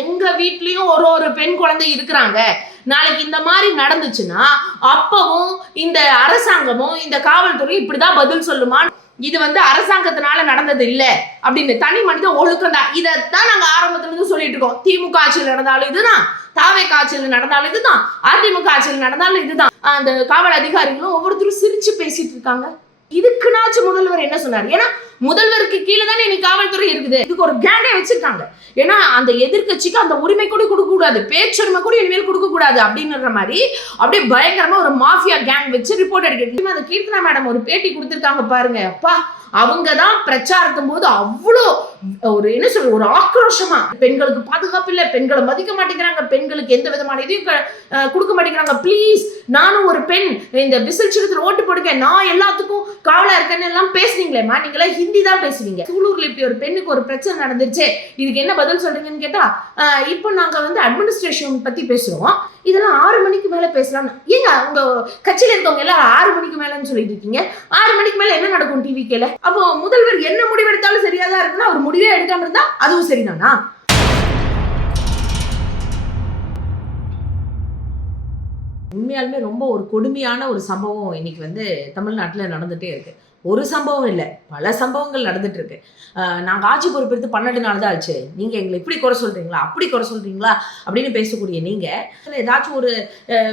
எங்க வீட்லயும் ஒரு பெண் குழந்தை இருக்கிறாங்க. நாளைக்கு இந்த மாதிரி நடந்துச்சுன்னா அப்பவும் இந்த அரசாங்கமும் இந்த காவல்துறை இப்படிதான் பதில் சொல்லுமா? இது அரசாங்கத்தினால நடந்தது இல்ல அப்படின்னு தனி மனித ஒழுக்கம் தான். இதைத்தான் நாங்க ஆரம்பத்துல இருந்து சொல்லிட்டு இருக்கோம். திமுக ஆட்சியில் நடந்தாலும் இதுதான், தாவேகா ஆட்சியில் நடந்தாலும் இதுதான், அதிமுக ஆட்சியில் நடந்தாலும் இதுதான். அந்த காவல் அதிகாரிகளும் ஒவ்வொருத்தரும் சிரிச்சு பேசிட்டு இருக்காங்க. இதுக்குனாச்சும் முதல்வர் என்ன சொன்னார்? ஏன்னா முதல்வருக்கு கீழே தானே இன்னைக்கு காவல்துறை இருக்குது. இதுக்கு ஒரு கேங்கே வச்சிருக்காங்க. ஏன்னா அந்த எதிர்கட்சிக்கு அந்த உரிமை கூட கொடுக்க கூடாது, பேச்சுரிமை கூட இனிமேல் கொடுக்க கூடாது அப்படின்ற மாதிரி அப்படியே பயங்கரமா ஒரு மாஃபியா கேங் வச்சு ரிப்போர்ட் எடுக்கிறது. அந்த கீர்த்தனா மேடம் ஒரு பேட்டி கொடுத்திருக்காங்க பாருங்க. அப்பா, அவங்க தான் பிரச்சாரத்தும் போது அவ்வளோ ஒரு என்ன சொல்ற ஒரு ஆக்ரோஷமா, பெண்களுக்கு பாதுகாப்பு இல்லை, பெண்களை மதிக்க மாட்டேங்கிறாங்க, பெண்களுக்கு எந்த விதமான இதையும் கொடுக்க மாட்டேங்கிறாங்க, ப்ளீஸ் நானும் ஒரு பெண், இந்த விசில் சின்னத்தில் ஓட்டு போடுங்க, நான் எல்லாத்துக்கும் காவலா இருக்கேன்னு எல்லாம் பேசுனீங்களேம்மா, நீங்களா ஹிந்தி தான் பேசுவீங்க. சூலூர்ல இப்படி ஒரு பெண்ணுக்கு ஒரு பிரச்சனை நடந்துருச்சு, இதுக்கு என்ன பதில் சொல்றீங்கன்னு கேட்டா, இப்போ நாங்க அட்மினிஸ்ட்ரேஷன் பத்தி பேசுறோம், இதெல்லாம் 6 மணிக்கு மேல பேசலாம். ஏங்க உங்க கட்சியில இருக்கவங்க எல்லாம் 6 மணிக்கு மேலன்னு சொல்லிட்டு இருக்கீங்க? 6 மணிக்கு மேல என்ன நடக்கும் டிவிக்கேல? அப்போ முதல்வர் என்ன முடிவெடுத்தாலும் சரியாதான் இருக்குன்னா அவர் முடிவே எடுக்காம இருந்தா அதுவும் சரிதானா? உண்மையாலுமே ரொம்ப ஒரு கொடுமையான ஒரு சம்பவம் இன்னைக்கு தமிழ்நாட்டுல நடந்துட்டே இருக்கு. ஒரு சம்பவம் இல்லை, பல சம்பவங்கள் நடந்துட்டு இருக்கு. நாங்கள் ஆட்சி பொறுப்பெடுத்து 12 நாள் தான் ஆச்சு, நீங்கள் எங்களை இப்படி குறை சொல்கிறீங்களா, அப்படி குறை சொல்கிறீங்களா அப்படின்னு பேசக்கூடிய நீங்கள் ஏதாச்சும் ஒரு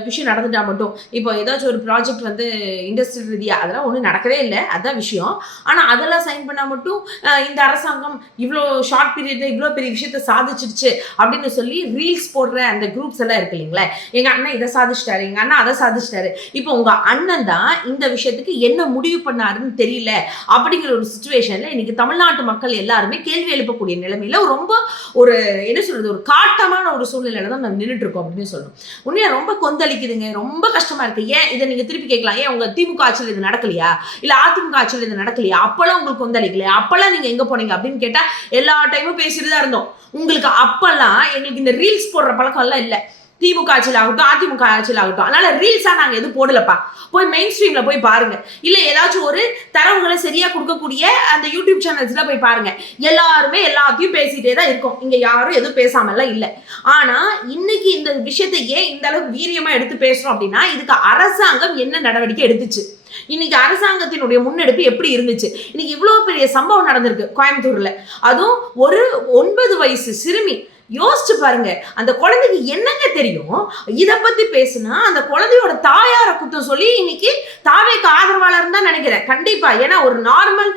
விஷயம் நடந்துட்டா மட்டும், இப்போ ஏதாச்சும் ஒரு ப்ராஜெக்ட் இண்டஸ்ட்ரியல் ரீதியாக அதெல்லாம் ஒன்றும் நடக்கவே இல்லை, அதுதான் விஷயம். ஆனால் அதெல்லாம் சைன் பண்ணால் மட்டும் இந்த அரசாங்கம் இவ்வளோ ஷார்ட் பீரியடில் இவ்வளோ பெரிய விஷயத்த சாதிச்சிடுச்சு அப்படின்னு சொல்லி ரீல்ஸ் போடுற அந்த குரூப்ஸ் எல்லாம் இருக்கு இல்லைங்களா? எங்கள் அண்ணன் இதை சாதிச்சிட்டாரு, எங்கள் அண்ணன் அதை சாதிச்சிட்டாரு. இப்போ உங்கள் அண்ணன் தான் இந்த விஷயத்துக்கு என்ன முடிவு பண்ணாருன்னு தெரியல அப்படிங்கிற ஒரு சிச்சுவேஷன்ல இன்னைக்கு தமிழ்நாட்டு மக்கள் எல்லாருமே கேள்வி எழுப்பக்கூடிய நிலைமையில ரொம்ப ஒரு என்ன சொல்றது ஒரு காட்டமான ஒரு சூழ்நிலையில தான் நம்ம நின்றுட்டு இருக்கோம் அப்படின்னு சொல்லணும். உண்மையா ரொம்ப கொந்தளிக்குதுங்க, ரொம்ப கஷ்டமா இருக்கு. ஏன் இதை நீங்க திருப்பி கேட்கலாம், ஏன் உங்க திமுக ஆட்சியில் இது நடக்கலையா, இல்ல அதிமுக ஆட்சியில் இது நடக்கலையா, அப்பெல்லாம் உங்களுக்கு கொந்தளிக்கலையா, அப்பெல்லாம் நீங்க எங்க போனீங்க அப்படின்னு கேட்டா எல்லா டைமும் பேசிட்டு தான் இருந்தோம். உங்களுக்கு அப்பெல்லாம் எங்களுக்கு இந்த ரீல்ஸ் போடுற பழக்கம் எல்லாம் இல்லை, திமுக ஆட்சியில் ஆகட்டும் அதிமுக ஆட்சியில் ஆகட்டும். அதனால ரீல்ஸா நாங்க எதுவும் போடலப்பா, போய் மெயின் ஸ்ட்ரீம்ல போய் பாருங்க, இல்ல ஏதாச்சும் ஒரு தரவுகளை சரியா கொடுக்கக்கூடிய அந்த யூடியூப் சேனல்ஸ்ல போய் பாருங்க. எல்லாருமே எல்லாத்தையும் பேசிட்டே தான் இருக்கும், இங்க யாரும் எதுவும் பேசாமல்லாம் இல்லை. ஆனா இன்னைக்கு இந்த விஷயத்தை ஏன் இந்த அளவுக்கு வீரியமா எடுத்து பேசுறோம் அப்படின்னா, இதுக்கு அரசாங்கம் என்ன நடவடிக்கை எடுத்துச்சு, இன்னைக்கு அரசாங்கத்தினுடைய முன்னெடுப்பு எப்படி இருந்துச்சு. இன்னைக்கு இவ்வளவு பெரிய சம்பவம் நடந்திருக்கு கோயம்புத்தூர்ல, அதுவும் ஒரு 9 வயசு சிறுமி. யோசிச்சு பாருங்க, அந்த குழந்தைக்கு என்னங்க தெரியும்? இதை பத்தி பேசுனா அந்த குழந்தையோட தாயார குத்தம் சொல்லி இன்னைக்கு தாவேக்கு ஆதரவாளர் தான் நினைக்கிறேன் கண்டிப்பா. ஏன்னா ஒரு நார்மல்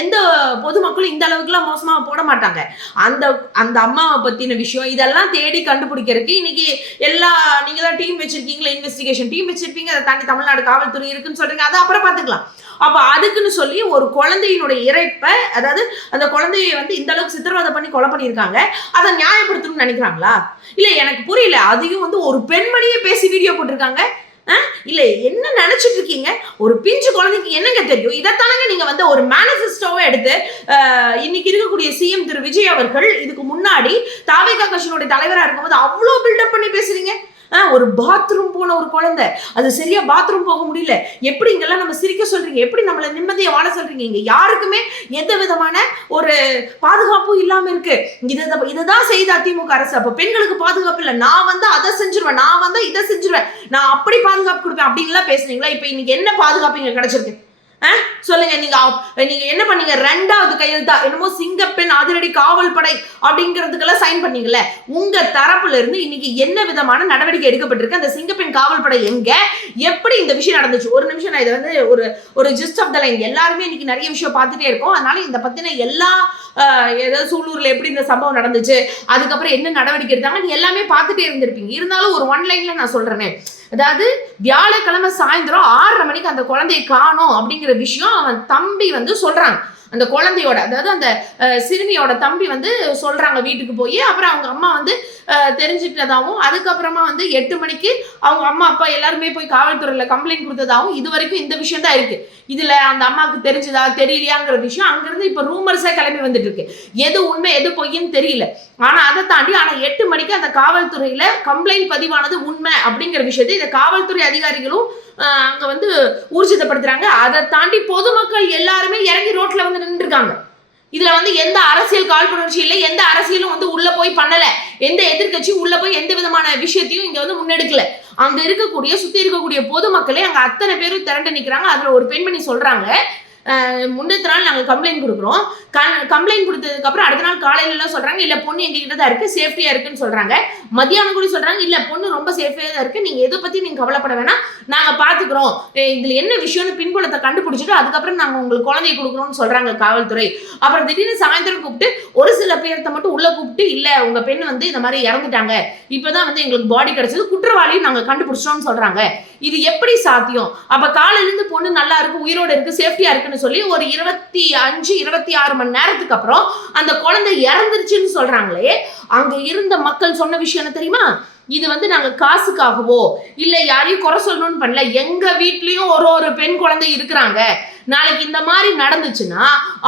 எந்த பொதுமக்களும் இந்த அளவுக்குலாம் மோசமா போட மாட்டாங்க. அந்த அந்த அம்மாவை பத்தின விஷயம் இதெல்லாம் தேடி கண்டுபிடிக்கிறதுக்கு இன்னைக்கு நீங்க தான் டீம் வச்சிருக்கீங்களா, இன்வெஸ்டிகேஷன் டீம் வச்சிருப்பீங்க, அதை தாண்டி தமிழ்நாடு காவல்துறை இருக்குன்னு சொல்றீங்க, அதை அப்புறம் பாத்துக்கலாம். அப்ப அதுக்குன்னு சொல்லி ஒரு குழந்தையினுடைய இறைப்ப, அதாவது அந்த குழந்தையை இந்த அளவுக்கு சித்திரவதை பண்ணி கொலை பண்ணியிருக்காங்க, அதை நியாயப்படுத்தணும்னு நினைக்கிறாங்களா? இல்ல எனக்கு புரியல. அதையும் ஒரு பெண்மணியே பேசி வீடியோ போட்டிருக்காங்க. இல்ல என்ன நினைச்சிட்டு இருக்கீங்க? ஒரு பிஞ்சு குழந்தைக்கு என்னங்க தெரியும்? இதைத்தானங்க நீங்க ஒரு மேனிஃபெஸ்டோவை எடுத்து இன்னைக்கு இருக்கக்கூடிய சிஎம் திரு விஜய் அவர்கள் இதுக்கு முன்னாடி தாவேகா கட்சியினுடைய தலைவரா இருக்கும்போது அவ்வளவு பில்டப் பண்ணி பேசுறீங்க. ஒரு பாத்ரூம் போன ஒரு குழந்தை, அது சரியா பாத்ரூம் போக முடியல, எப்படி இங்கெல்லாம் நம்ம சிரிக்க சொல்றீங்க, எப்படி நம்மள நிம்மதியை வாழ சொல்றீங்க? இங்க யாருக்குமே எந்த விதமான ஒரு பாதுகாப்பும் இல்லாம இருக்கு. இதுதான் செய்த அதிமுக அரசு. அப்ப பெண்களுக்கு பாதுகாப்பு இல்லை, நான் அதை செஞ்சிருவேன், நான் இதை செஞ்சிருவேன், நான் அப்படி பாதுகாப்பு கொடுப்பேன் அப்படின்லாம் பேசுனீங்களா? இப்ப இன்னைக்கு என்ன பாதுகாப்பு இங்க கிடைச்சிருக்கு சொல்லுங்க. நீங்க என்ன பண்ணீங்க? 2வது கையெழுத்தா என்னமோ சிங்கப்பெண் அதிரடி காவல் படை அப்படிங்கிறதுக்கெல்லாம் சைன் பண்ணீங்கல்ல, உங்க தரப்புல இருந்து இன்னைக்கு என்ன விதமான நடவடிக்கை எடுக்கப்பட்டிருக்கு? அந்த சிங்கப்பெண் காவல் படை எங்க, எப்படி இந்த விஷயம் நடந்துச்சு? ஒரு நிமிஷம், நான் இதை ஒரு ஜிஸ்ட் ஆஃப் த லைன். எல்லாருமே இன்னைக்கு நிறைய விஷயம் பார்த்துட்டே இருக்கோம், அதனால இந்த பத்தின எல்லா ஏதாவது சூலூர்ல எப்படி இந்த சம்பவம் நடந்துச்சு, அதுக்கப்புறம் என்ன நடவடிக்கை எடுத்தாங்க எல்லாமே பார்த்துட்டே இருந்திருப்பீங்க. இருந்தாலும் ஒரு 1 லைன்ல நான் சொல்றேனே, அதாவது வியாழக்கிழமை சாயந்தரம் 6:30 மணிக்கு அந்த குழந்தையை காணோம் அப்படிங்கிற விஷயம் அவன் தம்பி சொல்றாங்க. அந்த குழந்தையோட, அதாவது அந்த சிறுமியோட தம்பி சொல்றாங்க வீட்டுக்கு போய். அப்புறம் அவங்க அம்மா தெரிஞ்சுக்கிட்டதாகவும், அதுக்கப்புறமா 8 மணிக்கு அவங்க அம்மா அப்பா எல்லாருமே போய் காவல்துறையில கம்ப்ளைண்ட் கொடுத்ததாகவும் இது வரைக்கும் இந்த விஷயம் தான் இருக்கு. இதுல அந்த அம்மாவுக்கு தெரிஞ்சதா தெரியலையாங்கிற விஷயம் அங்கிருந்து இப்ப ரூமர்ஸா கிளம்பி வந்துட்டு இருக்கு. எது உண்மை எது பொய்ன்னு தெரியல. ஆனா அதை தாண்டி 8 மணிக்கு அந்த காவல்துறையில கம்ப்ளைண்ட் பதிவானது உண்மை அப்படிங்கிற விஷயத்தை இந்த காவல்துறை அதிகாரிகளும் அங்க ஊர்ஜிதப்படுத்துறாங்க. அதை தாண்டி பொதுமக்கள் எல்லாருமே இறங்கி ரோட்ல நின்று இருக்காங்க. இதுல எந்த அரசியல் காழ்ப்புணர்ச்சி இல்லை, எந்த அரசியலும் உள்ள உள்ள போய் பண்ணல, எந்த எதிர்கட்சியும் உள்ள போய் எந்த விதமான விஷயத்தையும் இங்க வந்து முன்னெடுக்கல. அங்க இருக்கக்கூடிய சுத்தி இருக்கக்கூடிய பொதுமக்களே அங்க அத்தனை பேரும் திரண்டு நிக்கிறாங்க. அதுல ஒரு பெண்மணி சொல்றாங்க, முன்னத்து நாள் நாங்கள் கம்ப்ளைண்ட் கொடுக்குறோம். கம்ப்ளைண்ட் கொடுத்ததுக்கு அப்புறம் அடுத்த நாள் காலையில சொல்றாங்க இல்ல பொண்ணு எங்ககிட்ட தான் இருக்கு, சேஃப்டியா இருக்குன்னு சொல்றாங்க. மத்தியானம் கூட சொல்றாங்க இல்ல பொண்ணு ரொம்ப சேஃப்டியா தான் இருக்கு, நீங்க எதை பத்தி நீங்க கவலைப்பட வேணாம், நாங்க பாத்துக்கிறோம், இதுல என்ன விஷயம்னு பின்புலத்தை கண்டுபிடிச்சிட்டு அதுக்கப்புறம் நாங்க உங்களுக்கு குழந்தைய கொடுக்குறோம்னு சொல்றாங்க காவல்துறை. அப்புறம் திடீர்னு சாயந்தரம் கூப்பிட்டு ஒரு சில பேர்த்த மட்டும் உள்ள கூப்பிட்டு இல்ல உங்க பெண் வந்து இந்த மாதிரி இறந்துட்டாங்க, இப்பதான் வந்து எங்களுக்கு பாடி கிடைச்சது, குற்றவாளியும் நாங்க கண்டுபிடிச்சோம்னு சொல்றாங்க. இது எப்படி சாத்தியம்? அப்ப காலையில இருந்து பொண்ணு நல்லா இருக்கு, உயிரோட இருக்கு, சேஃப்டியா இருக்குன்னு சொல்லி ஒரு 25-26 மணி நேரத்துக்கு அப்புறம் அந்த குழந்தை இறந்துருச்சுன்னு சொல்றாங்களே. அங்க இருந்த மக்கள் சொன்ன விஷயம் என்ன தெரியுமா? இது வந்து நாங்க காசுக்காகவோ இல்ல யாரையும் குறை சொல்லணும்னு பண்ணல, எங்க வீட்லயும் ஒரு பெண் குழந்தை இருக்கிறாங்க, நாளைக்கு இந்த மாதிரி நடந்துச்சுன்னா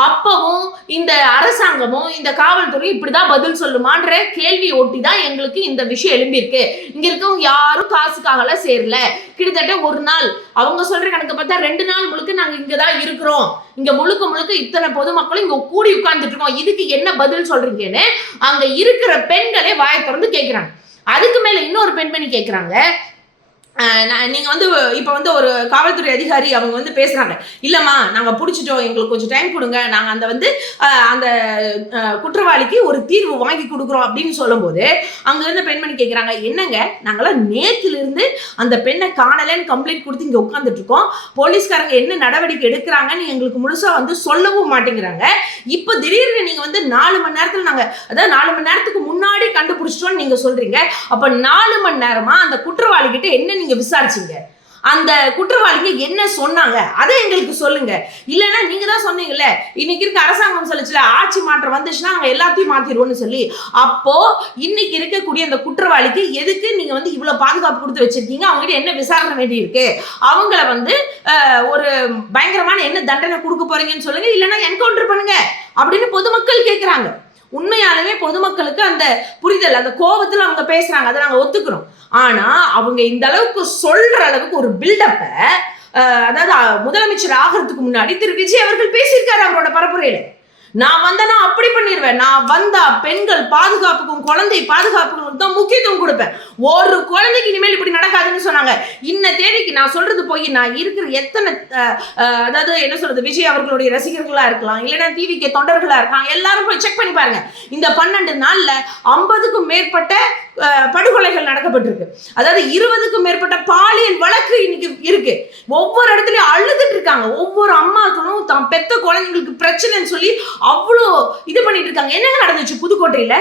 அப்பவும் இந்த அரசாங்கமும் இந்த காவல்துறையும் இப்படிதான் பதில் சொல்லுமான்ற கேள்வி ஒட்டி தான் எங்களுக்கு இந்த விஷயம் எழும்பியிருக்கு. இங்க இருக்கவங்க யாரும் காசுக்காகலாம் சேரல, கிட்டத்தட்ட ஒரு நாள் அவங்க சொல்ற கணக்கு பார்த்தா 2 நாள் முழுக்க நாங்க இங்கதான் இருக்கிறோம், இங்க முழுக்க இத்தனை பொதுமக்களும் இங்க கூடி உட்கார்ந்துட்டு இருக்கோம், இதுக்கு என்ன பதில் சொல்றீங்கன்னு அங்க இருக்கிற பெண்களே வாயை திறந்து கேட்கிறாங்க. அதுக்கு மேல இன்னொரு பெண்மணி கேட்கிறாங்க, நீங்க வந்து இப்ப வந்து ஒரு காவல்துறை அதிகாரி அவங்க வந்து பேசுறாங்க, இல்லம்மா நாங்க பிடிச்சிட்டோம், எங்களுக்கு கொஞ்சம் டைம் கொடுங்க, நாங்க அந்த வந்து அந்த குற்றவாளிக்கு ஒரு தீர்வு வாங்கி கொடுக்குறோம் அப்படின்னு சொல்லும் போது அங்க இருந்த பெண்மணி கேட்கிறாங்க, என்னங்க நாங்களாம் நேத்துல இருந்து அந்த பெண்ணை காணலன்னு கம்ப்ளைண்ட் கொடுத்து இங்க உட்கார்ந்துட்டு இருக்கோம், போலீஸ்காரங்க என்ன நடவடிக்கை எடுக்கிறாங்கன்னு எங்களுக்கு முழுசா வந்து சொல்லவும் மாட்டேங்கிறாங்க, இப்ப திடீர்னு நீங்க வந்து 4 மணி நேரத்துல நாங்க அதாவது 4 மணி நேரத்துக்கு முன்னாடி கண்டுபிடிச்சிட்டோம்னு நீங்க சொல்றீங்க, அப்ப 4 மணி நேரமா அந்த குற்றவாளி கிட்ட என்ன நீங்க விசாரிச்சீங்க, அந்த குற்றவாளிங்க என்ன சொன்னாங்க அதை எங்களுக்கு சொல்லுங்க, இல்லைன்னா நீங்க தான் சொன்னீங்கல்ல இன்னைக்கு இருக்க அரசாங்கம் சொல்லுச்சுல ஆட்சி மாற்றம் வந்துச்சுன்னா அவங்க எல்லாத்தையும் மாத்திடுவோம்னு சொல்லி, அப்போ இன்னைக்கு இருக்கக்கூடிய அந்த குற்றவாளிக்கு எதுக்கு நீங்க வந்து இவ்வளவு பாதுகாப்பு கொடுத்து வச்சிருக்கீங்க, அவங்க கிட்ட என்ன விசாரணை வேண்டி இருக்கு, அவங்கள வந்து ஒரு பயங்கரமான என்ன தண்டனை கொடுக்க போறீங்கன்னு சொல்லுங்க, இல்லைன்னா என்கவுண்டர் பண்ணுங்க அப்படின்னு பொதுமக்கள் கேட்கிறாங்க. உண்மையாலுமே பொதுமக்களுக்கு அந்த புரிதல் அந்த கோபத்துல அவங்க பேசுறாங்க, அதை நாங்க ஒத்துக்கிறோம். ஆனா அவங்க இந்த அளவுக்கு சொல்ற அளவுக்கு ஒரு பில்டப்ப அதாவது முதலமைச்சர் ஆகிறதுக்கு முன்னாடி திரு விஜய் அவர்கள் பேசியிருக்காரு அவரோட பரப்புரையில, நான் வந்தனா அப்படி பண்ணிடுவேன், நான் வந்தா பெண்கள் பாதுகாப்புக்கும் குழந்தை பாதுகாப்புக்கும் தான் முக்கியத்துவம் கொடுப்பேன், ஒரு குழந்தைக்கு இனிமேல் இப்படி நடக்காதுன்னு சொன்னாங்க. இன்ன தேதிக்கு நான் சொல்றது போய் நான் இருக்கிற எத்தனை அதாவது என்ன சொல்றது விஜய் அவர்களுடைய ரசிகர்களா இருக்கலாம், இல்லைன்னா டிவிக்கு தொண்டர்களா இருக்கலாம், எல்லாரும் போய் செக் பண்ணி பாருங்க. இந்த 12 நாள்ல 50க்கும் மேற்பட்ட படுகொலைகள் நடக்கப்பட்டிருக்கு, அதாவது 20க்கும் மேற்பட்ட பாலியல் வழக்கு இன்னைக்கு இருக்கு, ஒவ்வொரு இடத்துலயும் அழுதுட்டு இருக்காங்க, ஒவ்வொரு அம்மாக்களும் தான் பெத்த குழந்தைங்களுக்கு பிரச்சனைன்னு சொல்லி அவ்வளோ இது பண்ணிட்டு இருக்காங்க. என்னங்க நடந்துச்சு புதுக்கோட்டையில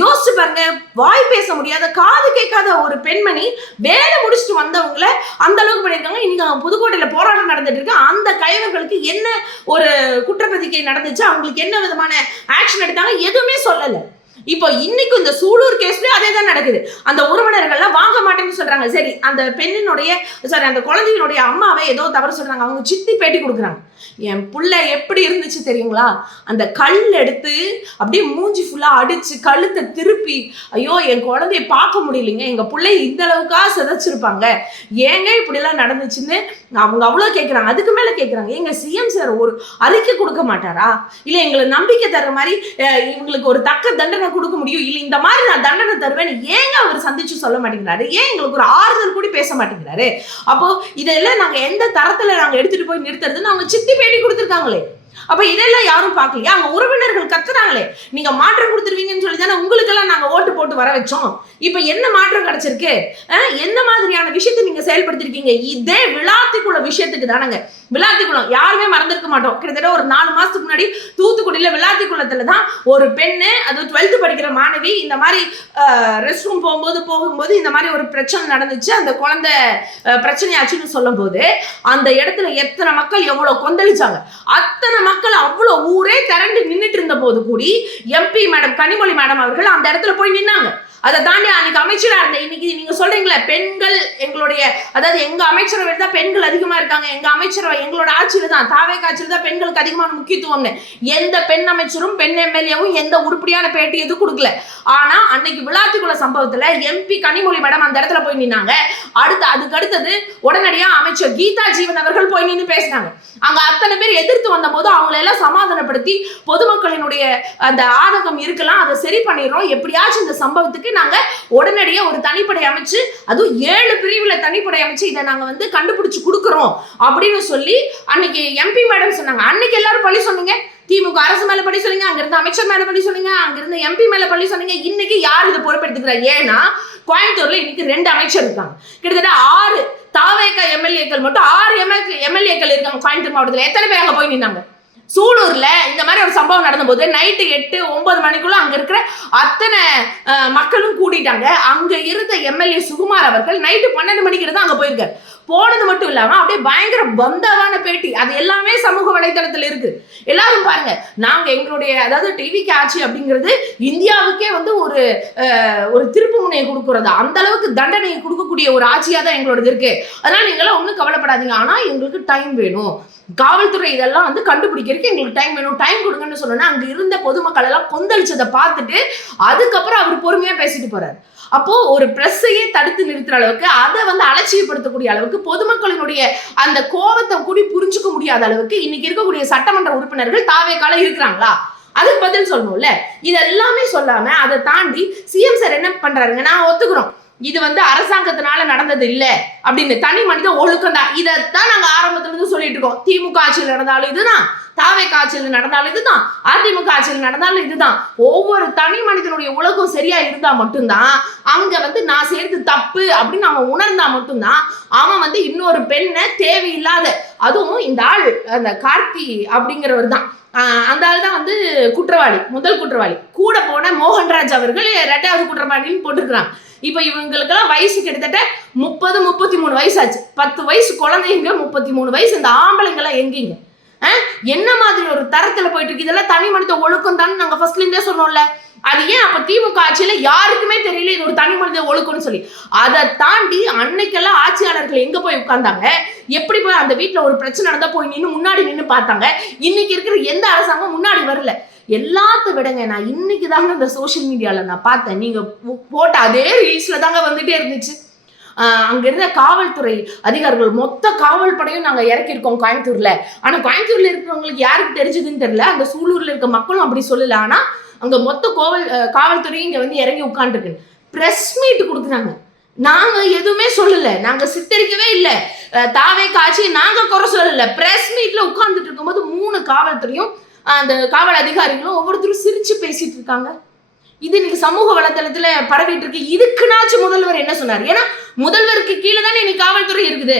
யோசிச்சு பாருங்க. வாய் பேச முடியாத காது கேட்காத ஒரு பெண்மணி வேலை முடிச்சுட்டு வந்தவங்கள அந்த அளவுக்கு பண்ணியிருக்காங்க. இன்னைக்கு புதுக்கோட்டையில போராட்டம் நடந்துட்டு இருக்கு, அந்த கைவர்களுக்கு என்ன ஒரு குற்றப்பத்திரிகை நடந்துச்சு, அவங்களுக்கு என்ன விதமான ஆக்ஷன் எடுத்தாங்க எதுவுமே சொல்லல. இப்போ இன்னைக்கு இந்த சூலூர் கேஸ்ல அதே தான் நடக்குது. அந்த உறவினர்கள்லாம் வாங்க மாட்டேன்னு சொல்றாங்க. சரி, அந்த பெண்ணினுடைய அந்த குழந்தையினுடைய அம்மாவை ஏதோ தவறு சொல்றாங்க, அவங்க சித்தி பேட்டி கொடுக்குறாங்க, என் புள்ள எப்படி இருந்துச்சு தெரியுங்களா, அந்த கல் எடுத்து அப்படியே மூஞ்சி ஃபுல்லா அடிச்சு கழுத்தை திருப்பி, ஐயோ என் குழந்தைய பார்க்க முடியலைங்க, எங்க பிள்ளை இந்த அளவுக்கா சிதைச்சிருப்பாங்க, ஏங்க இப்படி எல்லாம் நடந்துச்சுன்னு அவங்க அவ்வளவு கேட்கிறாங்க. அதுக்கு மேல கேட்கிறாங்க, எங்க சிஎம் சார் ஒரு அறிக்கை கொடுக்க மாட்டாரா, இல்ல எங்களை நம்பிக்கை தர்ற மாதிரி இவங்களுக்கு ஒரு தக்க தண்டனை கொடுக்க முடியும், இல்ல இந்த மாதிரி நான் தண்டனை தருவேன் ஏங்க அவர் சந்திச்சு சொல்ல மாட்டேங்கிறாரு, ஏன் எங்களுக்கு ஒரு ஆறுதல் கூட பேச மாட்டேங்கிறாரு, அப்போ இதெல்லாம் நாங்க எந்த தரத்துல நாங்க எடுத்துட்டு போய் நிறுத்துறதுன்னு அவங்க சித்தி பேட்டி கொடுத்துருக்காங்களே. அப்ப இதெல்லாம் யாரும் பார்க்கலையா? அவங்க உறவினர்கள் கத்துறாங்களே, நீங்க மாற்றம் கொடுத்துருவீங்கன்னு சொல்லி தானே உங்களுக்கு எல்லாம் நாங்க ஓட்டு போட்டு வர வச்சோம், இப்ப என்ன மாற்றம் கிடைச்சிருக்கு, எந்த மாதிரியான விஷயத்தை நீங்க செயல்படுத்திருக்கீங்க, இதே விளாத்திக்குளம் விஷயத்துக்கு தானங்க. விளாத்திக்குளம் யாருமே மறந்துருக்க மாட்டோம், கிட்டத்தட்ட ஒரு 4 மாசத்துக்கு முன்னாடி தூத்துக்குடியில விளாத்திக்குளத்துல தான் ஒரு பெண்ணு, அது 12th படிக்கிற மாணவி, இந்த மாதிரி ரெஸ்ட் ரூம் போகும்போது இந்த மாதிரி ஒரு பிரச்சனை நடந்துச்சு, அந்த குழந்தை பிரச்சனையாச்சுன்னு சொல்லும் போது அந்த இடத்துல எத்தனை மக்கள் எவ்வளவு கொந்தளிச்சாங்க, அத்தனை மக்கள் அவ்வளவு ஊரே திரண்டு நின்றுட்டு இருந்த போது கூடி எம்பி மேடம் கனிமொழி மேடம் அவர்கள் அந்த இடத்துல போய் நின்னாங்க. அதை தாண்டி அன்னைக்கு அமைச்சரா இருந்த இன்னைக்கு நீங்க சொல்றீங்களே பெண்கள் எங்களுடைய அதாவது எங்க அமைச்சரவை தான் பெண்கள் அதிகமா இருக்காங்க, எங்க அமைச்சரவை எங்களோட ஆட்சியில தான் தாவேக ஆட்சியில தான் பெண்களுக்கு அதிகமான முக்கியத்துவம்னு எந்த பெண் அமைச்சரும் பெண் எம்எல்ஏவும் எந்த உருப்படியான பேட்டி எதுவும் கொடுக்கல. ஆனா அன்னைக்கு விளாத்திக்குள்ள சம்பவத்துல எம்பி கனிமொழி மேடம் அந்த இடத்துல போய் நின்னாங்க. அதுக்கு அடுத்தது உடனடியா அமைச்சர் கீதா ஜீவன் அவர்கள் போய் நின்று பேசினாங்க. அங்க அத்தனை பேர் எதிர்த்து வந்த போது அவங்களை எல்லாம் சமாதானப்படுத்தி பொதுமக்களினுடைய அந்த ஆதங்கம் இருக்கலாம், அதை சரி பண்ணிடுறோம், எப்படியாச்சும் இந்த சம்பவத்துக்கு நாங்க உடனடியா ஒரு தனிப்படை அமைச்சு அதுவும் 7 பிரிவுல தனிப்படை அமைச்சு இதை நாங்க கண்டுபிடிச்சு கொடுக்குறோம் அப்படின்னு சொல்லி அன்னைக்கு எம்பி மேடம் சொன்னாங்க. அன்னைக்கு எல்லாரும் பழி சொன்னீங்க, திமுக அரசு மேல பழி சொன்னீங்க, அங்க இருந்த அமைச்சர் மேல பழி சொன்னீங்க, அங்க இருந்த எம்பி மேல பழி சொன்னீங்க. இன்னைக்கு யார் இதை பொறுப்பெடுத்துக்கிறார்? ஏன்னா கோயம்புத்தூர்ல இன்னைக்கு 2 அமைச்சர் இருக்காங்க, கிட்டத்தட்ட 6 தாவேக எம்எல்ஏக்கள் மட்டும் 6 எம்எல்ஏக்கள் இருக்காங்க கோயம்புத்தூர் மாவட்டத்தில். எத்தனை பேர் அங்க போய் நின்னாங்க? சூலூர்ல இந்த மாதிரி ஒரு சம்பவம் நடந்த போது நைட்டு 8-9 மணிக்குள்ள அங்க இருக்கிற அத்தனை மக்களும் கூட்டிட்டாங்க. அங்க இருந்த எம்எல்ஏ சுகுமார் அவர்கள் நைட்டு 12 மணிக்கு தான் அங்க போயிருக்காரு. போனது மட்டும் இல்லாம அப்படியே பயங்கர பந்தாவான பேட்டி, அது எல்லாமே சமூக வலைதளத்துல இருக்கு, எல்லாரும் பாருங்க. நாங்க எங்களுடைய அதாவது டிவிக்கு ஆட்சி அப்படிங்கிறது இந்தியாவுக்கே ஒரு திருப்பு முனையை கொடுக்கறது, அந்த அளவுக்கு தண்டனையை கொடுக்கக்கூடிய ஒரு ஆட்சியா தான் எங்களோடது இருக்கு. அதனால நீங்களாம் ஒன்றும் கவலைப்படாதீங்க, ஆனா எங்களுக்கு டைம் வேணும், காவல்துறை இதெல்லாம் கண்டுபிடிக்கிறதுக்கு எங்களுக்கு டைம் வேணும், டைம் கொடுங்கன்னு சொன்னா அங்க இருந்த பொதுமக்கள் எல்லாம் கொந்தளிச்சதை பார்த்துட்டு அதுக்கப்புறம் அவர் பொறுமையா பேசிட்டு போறாரு. அப்போ ஒரு பிரஸ்ஸையே தடுத்து நிறுத்துற அளவுக்கு அதை அலட்சியப்படுத்தக்கூடிய அளவுக்கு பொதுமக்களினுடைய அந்த கோபத்தை கூடி புரிஞ்சுக்க முடியாத அளவுக்கு இன்னைக்கு இருக்கக்கூடிய சட்டமன்ற உறுப்பினர்கள் தாவேகால இருக்கிறாங்களா? அதுக்கு பதில் சொல்லணும்ல. இதெல்லாமே சொல்லாம அதை தாண்டி சிஎம் சார் என்ன பண்றாருங்க, நான் ஒத்துக்கிறோம் இது அரசாங்கத்தினால நடந்தது இல்ல அப்படின்னு, தனி மனித ஒழுக்கம் தான், இதைத்தான் நாங்க ஆரம்பத்துல இருந்து சொல்லிட்டு இருக்கோம். திமுக ஆட்சியில் நடந்தாலும் இதுதான், தாவேக ஆட்சியில் நடந்தாலும் இதுதான், அதிமுக ஆட்சியில் நடந்தாலும் இதுதான். ஒவ்வொரு தனி மனிதனுடைய உலகம் சரியா இருந்தா மட்டும்தான் அங்க நான் செய்யறது தப்பு அப்படின்னு அவன் உணர்ந்தா மட்டும்தான் அவன் இன்னொரு பெண்ணை தேவையில்லாத, அதுவும் இந்த ஆள் அந்த கார்த்தி அப்படிங்கிறவர் தான், அந்த ஆள் தான் குற்றவாளி, முதல் குற்றவாளி. கூட போன மோகன்ராஜ் அவர்கள் 2வது குற்றவாளின்னு போட்டிருக்கிறாங்க. இப்ப இவங்களுக்கெல்லாம் வயசு கிட்டத்தட்ட 30-33 வயசு ஆச்சு. 10 வயசு குழந்தைங்க, 33 வயசு இந்த ஆம்பளைங்கெல்லாம் எங்கீங்க? என்ன மாதிரி ஒரு தரத்துல போயிட்டு இருக்கு? இதெல்லாம் தனி மனித ஒழுக்கம் தான் நாங்க ஃபர்ஸ்ட்ல இருந்தே சொன்னோம்ல. அது ஏன் அப்ப திமுக ஆட்சியில யாருக்குமே தெரியல இது ஒரு தனி மனித ஒழுக்கம்னு சொல்லி? அதை தாண்டி அன்னைக்கெல்லாம் ஆட்சியாளர்கள் எங்க போய் உட்கார்ந்தாங்க, எப்படி போய் அந்த வீட்டுல ஒரு பிரச்சனை நடந்தா போய் முன்னாடி நின்று பார்த்தாங்க. இன்னைக்கு இருக்கிற எந்த அரசாங்கம் முன்னாடி வரல. எல்லாத்த விடங்க, நான் இன்னைக்கு தாங்க இந்த சோசியல் மீடியால நான் பார்த்தேன், நீங்க போட்ட அதே ரீல்ஸ்ல தாங்க வந்துட்டே இருந்துச்சு. அங்க இருந்த காவல்துறை அதிகாரிகள் மொத்த காவல் படையும் நாங்க இறக்கியிருக்கோம் கோயம்புத்தூர்ல. ஆனா கோயம்புத்தூர்ல இருக்கிறவங்களுக்கு யாருக்கு தெரிஞ்சதுன்னு தெரியல, அந்த சூலூர்ல இருக்க மக்களும் அப்படி சொல்லல. ஆனா அங்க மொத்த காவல்துறையும் இங்க இறங்கி உட்காந்துருக்கு, பிரஸ் மீட் கொடுக்குறாங்க. நாங்க எதுவுமே சொல்லல, நாங்க சித்தரிக்கவே இல்லை, தாவேக ஆட்சி நாங்க குறை சொல்லல. பிரஸ் மீட்ல உட்கார்ந்துட்டு இருக்கும்போது 3 காவல்துறையும் அந்த காவல் அதிகாரிகளும் ஒவ்வொருத்தரும் சிரிச்சு பேசிட்டு இருக்காங்க. இது இன்னைக்கு சமூக வலைதளத்துல பரவிட்டு இருக்கு. இதுக்குனாச்சும் முதல்வர் என்ன சொன்னார்? ஏன்னா முதல்வருக்கு கீழே தானே இன்னைக்கு காவல்துறை இருக்குது,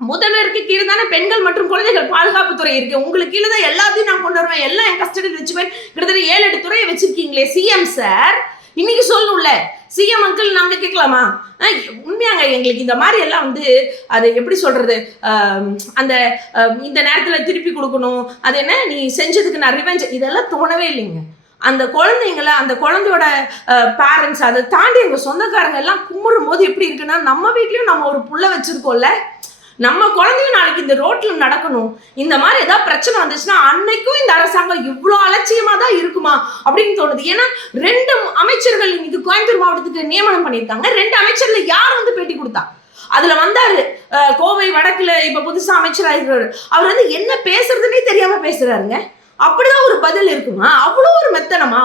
முதல்வருக்கு கீழே தானே பெண்கள் மற்றும் குழந்தைகள் பாதுகாப்புத்துறை இருக்கு. உங்களுக்கு கீழே தான் எல்லாத்தையும் நான் கொண்டு வருவேன், எல்லாம் என் கஸ்டடியில் வச்சுப்பேன். கிட்டத்தட்ட 7-8 துறையை வச்சிருக்கீங்களே சிஎம் சார், இன்னைக்கு சொல்லணும்ல. சிஎம் அங்கிள் நாங்க கேட்கலாமா? உண்மையாங்க எங்களுக்கு இந்த மாதிரி எல்லாம் அது எப்படி சொல்றது, அந்த இந்த நேரத்துல திருப்பி கொடுக்கணும், அது என்ன நீ செஞ்சதுக்கு நான் ரிவெஞ்ச், இதெல்லாம் தோணவே இல்லைங்க. அந்த குழந்தைங்கள, அந்த குழந்தையோட பேரண்ட்ஸ், அதை தாண்டி எங்க சொந்தக்காரங்க எல்லாம் கும்பிடும் போது எப்படி இருக்குன்னா, நம்ம வீட்லயும் நம்ம ஒரு புள்ள வச்சிருக்கோம்ல, நம்ம குழந்தையும் நாளைக்கு இந்த ரோட்ல நடக்கணும், இந்த மாதிரி ஏதாவது பிரச்சனை வந்துச்சுன்னா அன்னைக்கும் இந்த அரசாங்கம் இவ்வளோ அலட்சியமா தான் இருக்குமா அப்படின்னு தோணுது. ஏன்னா 2 அமைச்சர்கள் இன்னைக்கு கோயம்புத்தூர் மாவட்டத்துக்கு நியமனம் பண்ணியிருக்காங்க. 2 அமைச்சர்ல யார் பேட்டி கொடுத்தா? அதுல வந்தாரு கோவை வடக்குல இப்ப புதுசா அமைச்சராகிறாரு, அவர் என்ன பேசுறதுன்னே தெரியாம பேசுறாருங்க. அப்படிதான் ஒரு பதில் இருக்குமா? அவ்வளோ ஒரு மெத்தனமா?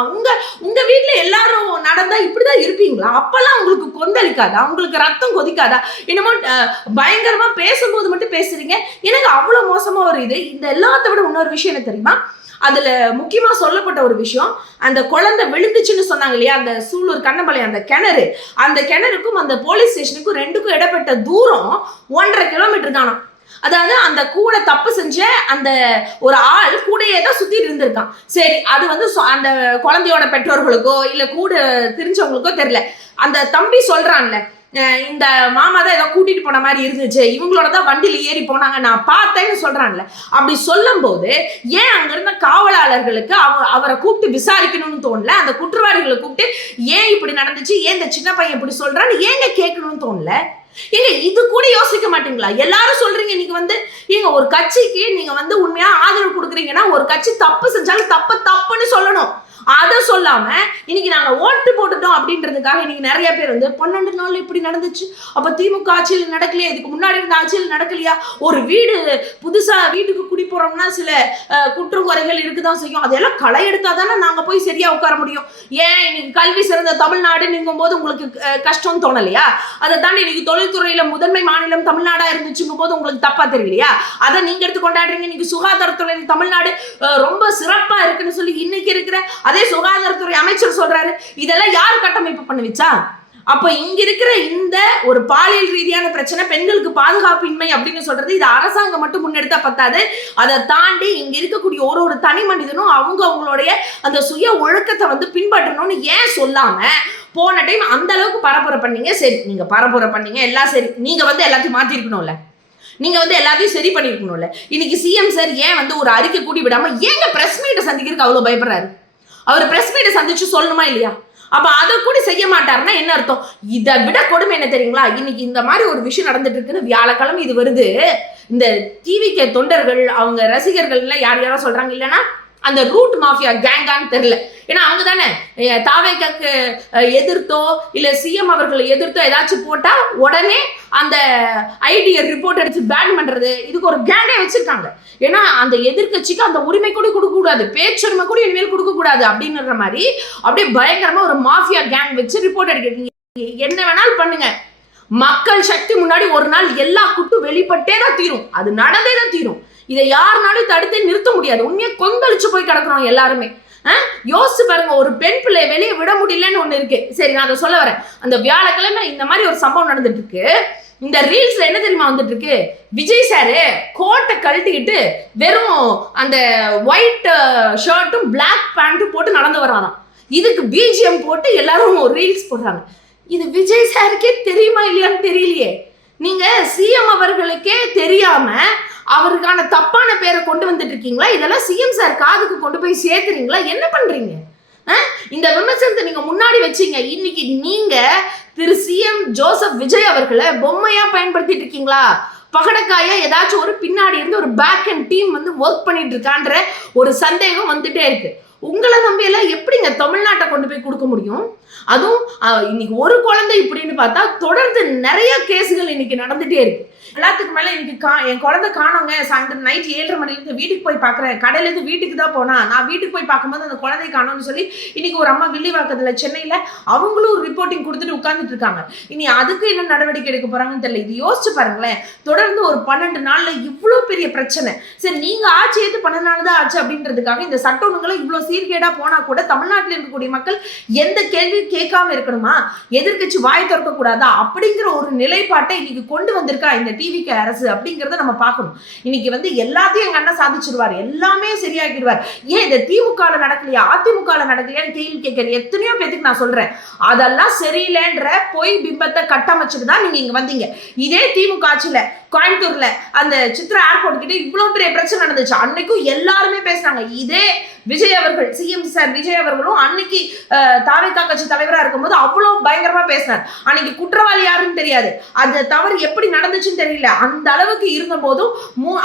உங்க வீட்டுல எல்லாரும் நடந்தா இப்படிதான் இருப்பீங்களா? அப்பெல்லாம் உங்களுக்கு கொந்தளிக்காதா? உங்களுக்கு ரத்தம் கொதிக்காதா? என்னமோ பயங்கரமா பேசும்போது மட்டும் பேசுறீங்க. எனக்கு அவ்வளவு மோசமா ஒரு இது. இந்த எல்லாத்த விட இன்னொரு விஷயம் என்ன தெரியுமா? அதுல முக்கியமா சொல்லப்பட்ட ஒரு விஷயம், அந்த குழந்தை விழுந்துச்சுன்னு சொன்னாங்க இல்லையா, அந்த சூலூர் கண்ணம்பாளையம் அந்த கிணறு, அந்த கிணறுக்கும் அந்த போலீஸ் ஸ்டேஷனுக்கும் 2க்கும் இடப்பட்ட தூரம் 1.5 கிலோமீட்டர் தானா. அதாவது அந்த கூட தப்பு செஞ்ச அந்த ஒரு ஆள் கூடையே தான் சுத்திட்டு இருந்திருக்கான். சரி, அது அந்த குழந்தையோட பெற்றோர்களுக்கோ இல்ல கூட தெரிஞ்சவங்களுக்கோ தெரியல. அந்த தம்பி சொல்றான்ல, இந்த மாமா தான் ஏதோ கூட்டிட்டு போன மாதிரி இருந்துச்சு, இவங்களோட தான் வண்டியில ஏறி போனாங்க, நான் பார்த்தேன்னு சொல்றான்ல. அப்படி சொல்லும் போது ஏன் அங்க இருந்த காவலாளர்களுக்கு அவரை கூப்பிட்டு விசாரிக்கணும்னு தோணல? அந்த குற்றவாளிகளை கூப்பிட்டு ஏன் இப்படி நடந்துச்சு, ஏன் இந்த சின்ன பையன் இப்படி சொல்றான்னு ஏங்க கேட்கணும்னு தோணல? ஏங்க இது கூட யோசிக்க மாட்டீங்களா? எல்லாரும் சொல்றீங்க நீங்க ஏங்க ஒரு கட்சிக்கு நீங்க உண்மையா ஆதரவு கொடுக்குறீங்கன்னா ஒரு கட்சி தப்பு செஞ்சாலும் தப்புன்னு சொல்லணும். அதை சொல்லாம இன்னைக்கு நாங்க ஓட்டு போட்டுட்டோம் அப்படின்றதுக்காக இன்னைக்கு நிறைய பேர் 12 நாள் இப்படி நடந்துச்சு, அப்ப திமுக ஆட்சியில் நடக்கலையா, இதுக்கு முன்னாடி இருந்த ஆட்சியில் நடக்கலையா, ஒரு வீடு புதுசா வீட்டுக்கு குடி போறோம்னா சில குற்றம் குறைகள் இருக்குதான் செய்யும், அதெல்லாம் களை எடுத்தாதானே நாங்க போய் சரியா உட்கார முடியும். ஏன் இன்னைக்கு கல்வி சிறந்த தமிழ்நாடுங்கும் போது உங்களுக்கு கஷ்டம் தோணலையா? அதை தாண்டி இன்னைக்கு தொழில்துறையில முதன்மை மாநிலம் தமிழ்நாடா இருந்துச்சுங்கும் போது உங்களுக்கு தப்பா தெரியலையா? அதை நீங்க எடுத்து கொண்டாடுறீங்க. இன்னைக்கு சுகாதாரத்துறையில் தமிழ்நாடு ரொம்ப சிறப்பா இருக்குன்னு சொல்லி இன்னைக்கு இருக்கிற அதே சுகாதாரத்துறை அமைச்சர் சொல்றாரு. இதெல்லாம் யாரு கட்டமைப்பு பண்ணுவிச்சா? அப்ப இங்க இருக்கிற இந்த ஒரு பாலியல் ரீதியான பிரச்சனை, பெண்களுக்கு பாதுகாப்பின்மை அப்படின்னு சொல்றது, இது அரசாங்கம் மட்டும் முன்னெடுத்தா பத்தாது. அதை தாண்டி இங்க இருக்கக்கூடிய ஒரு தனி மனிதனும் அவங்களுடைய அந்த சுய ஒழுக்கத்தை பின்பற்றணும்னு ஏன் சொல்லாம போன டைம் அந்த அளவுக்கு பரப்புரை பண்ணீங்க? சரி, நீங்க பரப்புரை பண்ணீங்க, எல்லாம் சரி, நீங்க எல்லாத்தையும் மாத்தி இருக்கணும்ல, நீங்க எல்லாத்தையும் சரி பண்ணிருக்கணும்ல. இன்னைக்கு சிஎம் சார் ஏன் ஒரு அறிக்கை கூடி விடாம ஏங்க பிரஸ் மீட்டை சந்திக்கிறதுக்கு அவ்வளவு பயப்படுறாரு? அவர் பிரஸ் மீட்டை சந்திச்சு சொல்லணுமா இல்லையா? அப்ப அதை கூட செய்ய மாட்டாருன்னா என்ன அர்த்தம்? இதை விட கொடுமை என்ன தெரியுங்களா? இன்னைக்கு இந்த மாதிரி ஒரு விஷயம் நடந்துட்டு இருக்குன்னு வியாழக்கிழமை இது வருது. இந்த டிவிகே தொண்டர்கள் அவங்க ரசிகர்கள் யார் யாரோ சொல்றாங்க, இல்லைன்னா அந்த ரூட் மாஃபியா கேங்கான்னு தெரியல. ஏன்னா அவங்க தானே தாவேக்காக்கு எதிர்த்தோ இல்ல சிஎம் அவர்களை எதிர்த்தோ ஏதாச்சும் போட்டா உடனே அந்த ஐடியை ரிப்போர்ட் அடிச்சு பேன் பண்றது, இதுக்கு ஒரு கேங்கே வச்சிருக்காங்க. ஏன்னா அந்த எதிர்கட்சிக்கு அந்த உரிமை கூட கொடுக்க கூடாது, பேச்சுரிமை கூட இனிமேல் கொடுக்க கூடாது அப்படிங்கிற மாதிரி அப்படியே பயங்கரமா ஒரு மாஃபியா கேங் வச்சு ரிப்போர்ட் அடிக்கிறீங்க. என்ன வேணாலும் பண்ணுங்க, மக்கள் சக்தி முன்னாடி ஒரு நாள் எல்லா குட்டும் வெளிப்பட்டே தான் தீரும், அது நடந்தே தான் தீரும். இதை யாருனாலும் தடுத்து நிறுத்த முடியாது. உண்மையை கொந்தளிச்சு போய் கிடக்குறோம் எல்லாருமே. யோசிச்சு பாருங்க, ஒரு பெண் பிள்ளை வெளியே விட முடியலன்னு ஒண்ணு இருக்கு. சரி, நான் அதை சொல்ல வரேன். அந்த வியாழக்கிழமை இந்த மாதிரி ஒரு சம்பவம் நடந்துட்டு இருக்கு. இந்த ரீல்ஸ்ல என்ன தெரியுமா வந்துட்டு இருக்கு? விஜய் சாரு கோட்டை கழட்டிக்கிட்டு வெறும் அந்த ஒயிட் ஷர்ட்டும் பிளாக் பேண்ட்டும் போட்டு நடந்து வராராம். இதுக்கு பிஜிஎம் போட்டு எல்லாரும் ரீல்ஸ் போடுறாங்க. இது விஜய் சாருக்கே தெரியுமா இல்லையான்னு தெரியலையே. நீங்க சிஎம் அவர்களுக்கே தெரியாம அவருக்கான தப்பான பேரை கொண்டு வந்துட்டு இருக்கீங்களா? இதெல்லாம் சிஎம் சார் காதுக்கு கொண்டு போய் சேர்த்துறீங்களா? என்ன பண்றீங்க? இந்த விமர்சனத்தை நீங்க முன்னாடி வச்சீங்க. இன்னைக்கு நீங்க திரு சிஎம் ஜோசப் விஜய் அவர்களை பொம்மையா பயன்படுத்திட்டு இருக்கீங்களா? பகடக்காயா ஏதாச்சும் ஒரு பின்னாடி இருந்து ஒரு பேக் அண்ட் டீம் ஒர்க் பண்ணிட்டு இருக்கான்ற ஒரு சந்தேகம் வந்துட்டே இருக்கு. உங்களை நம்பியெல்லாம் எப்படிங்க தமிழ்நாட்டை கொண்டு போய் கொடுக்க முடியும்? அதுவும் இன்னைக்கு ஒரு குழந்தை இப்படின்னு பார்த்தா தொடர்ந்து நிறைய கேஸுகள் இன்னைக்கு நடந்துட்டே இருக்கு. எல்லாத்துக்கு மேல இன்னைக்கு என் குழந்தை காணோங்க, சாயந்தரம் நைட் 7:30 மணிலேருந்து வீட்டுக்கு போய் பார்க்குறேன், கடையிலேருந்து வீட்டுக்கு தான் போனா, நான் வீட்டுக்கு போய் பார்க்கும்போது அந்த குழந்தை காணோம்னு சொல்லி இன்னைக்கு ஒரு அம்மா வில்லிவாக்கத்துல சென்னையில அவங்களும் ஒரு ரிப்போர்ட்டிங் கொடுத்துட்டு உட்கார்ந்துட்டு இருக்காங்க. இனி அதுக்கு என்ன நடவடிக்கை எடுக்க போறாங்கன்னு தெரியல. இது யோசிச்சு பாருங்களேன், தொடர்ந்து ஒரு 12 நாள்ல இவ்வளவு பெரிய பிரச்சனை. சரி, நீங்க ஆட்சி ஏற்று 12 நாள் தான் ஆச்சு அப்படின்றதுக்காக இந்த சட்ட ஒழுங்குகளை இவ்வளவு சீர்கேடா போனா கூட தமிழ்நாட்டில் இருக்கக்கூடிய மக்கள் எந்த கேள்வியும் கேட்காம இருக்கணுமா? எதிர்கட்சி வாய் திறக்க கூடாதா? அப்படிங்கிற ஒரு நிலைப்பாட்டை இன்னைக்கு கொண்டு வந்திருக்கா இந்த டிவிகே அரசு அப்படிங்கிறத நம்ம பார்க்கணும். இன்னைக்கு எல்லாத்தையும் எங்க அண்ணன் சாதிச்சிருவார், எல்லாமே சரியாக்கிடுவார். ஏன் இந்த திமுக நடக்கலையா, அதிமுக நடக்கலையான்னு கேள்வி கேட்கிற எத்தனையோ பேருக்கு நான் சொல்றேன். அதெல்லாம் சரியில்லைன்ற பொய் பிம்பத்தை கட்டமைச்சுட்டு தான் நீங்க இங்க வந்தீங்க. இதே திமுக ஆட்சியில கோயம்புத்தூர்ல அந்த சித்ரா ஏர்போர்ட் கிட்ட இவ்வளவு பெரிய பிரச்சனை நடந்துச்சு. அன்னைக்கும் எல்லாருமே பேசினாங்க. இதே விஜய் அவர்கள், சிஎம் சார் விஜய் அவர்களும் அன்னைக்கு தாவேகா கட்சி தலைவராக இருக்கும்போது அவ்வளவு பயங்கரமா பேசினார். அன்னைக்கு குற்றவாளி யாருன்னு தெரியாது, அந்த தவறு எப்படி நடந்துச்சுன்னு தெரியல. அந்த அளவுக்கு இருந்த போதும்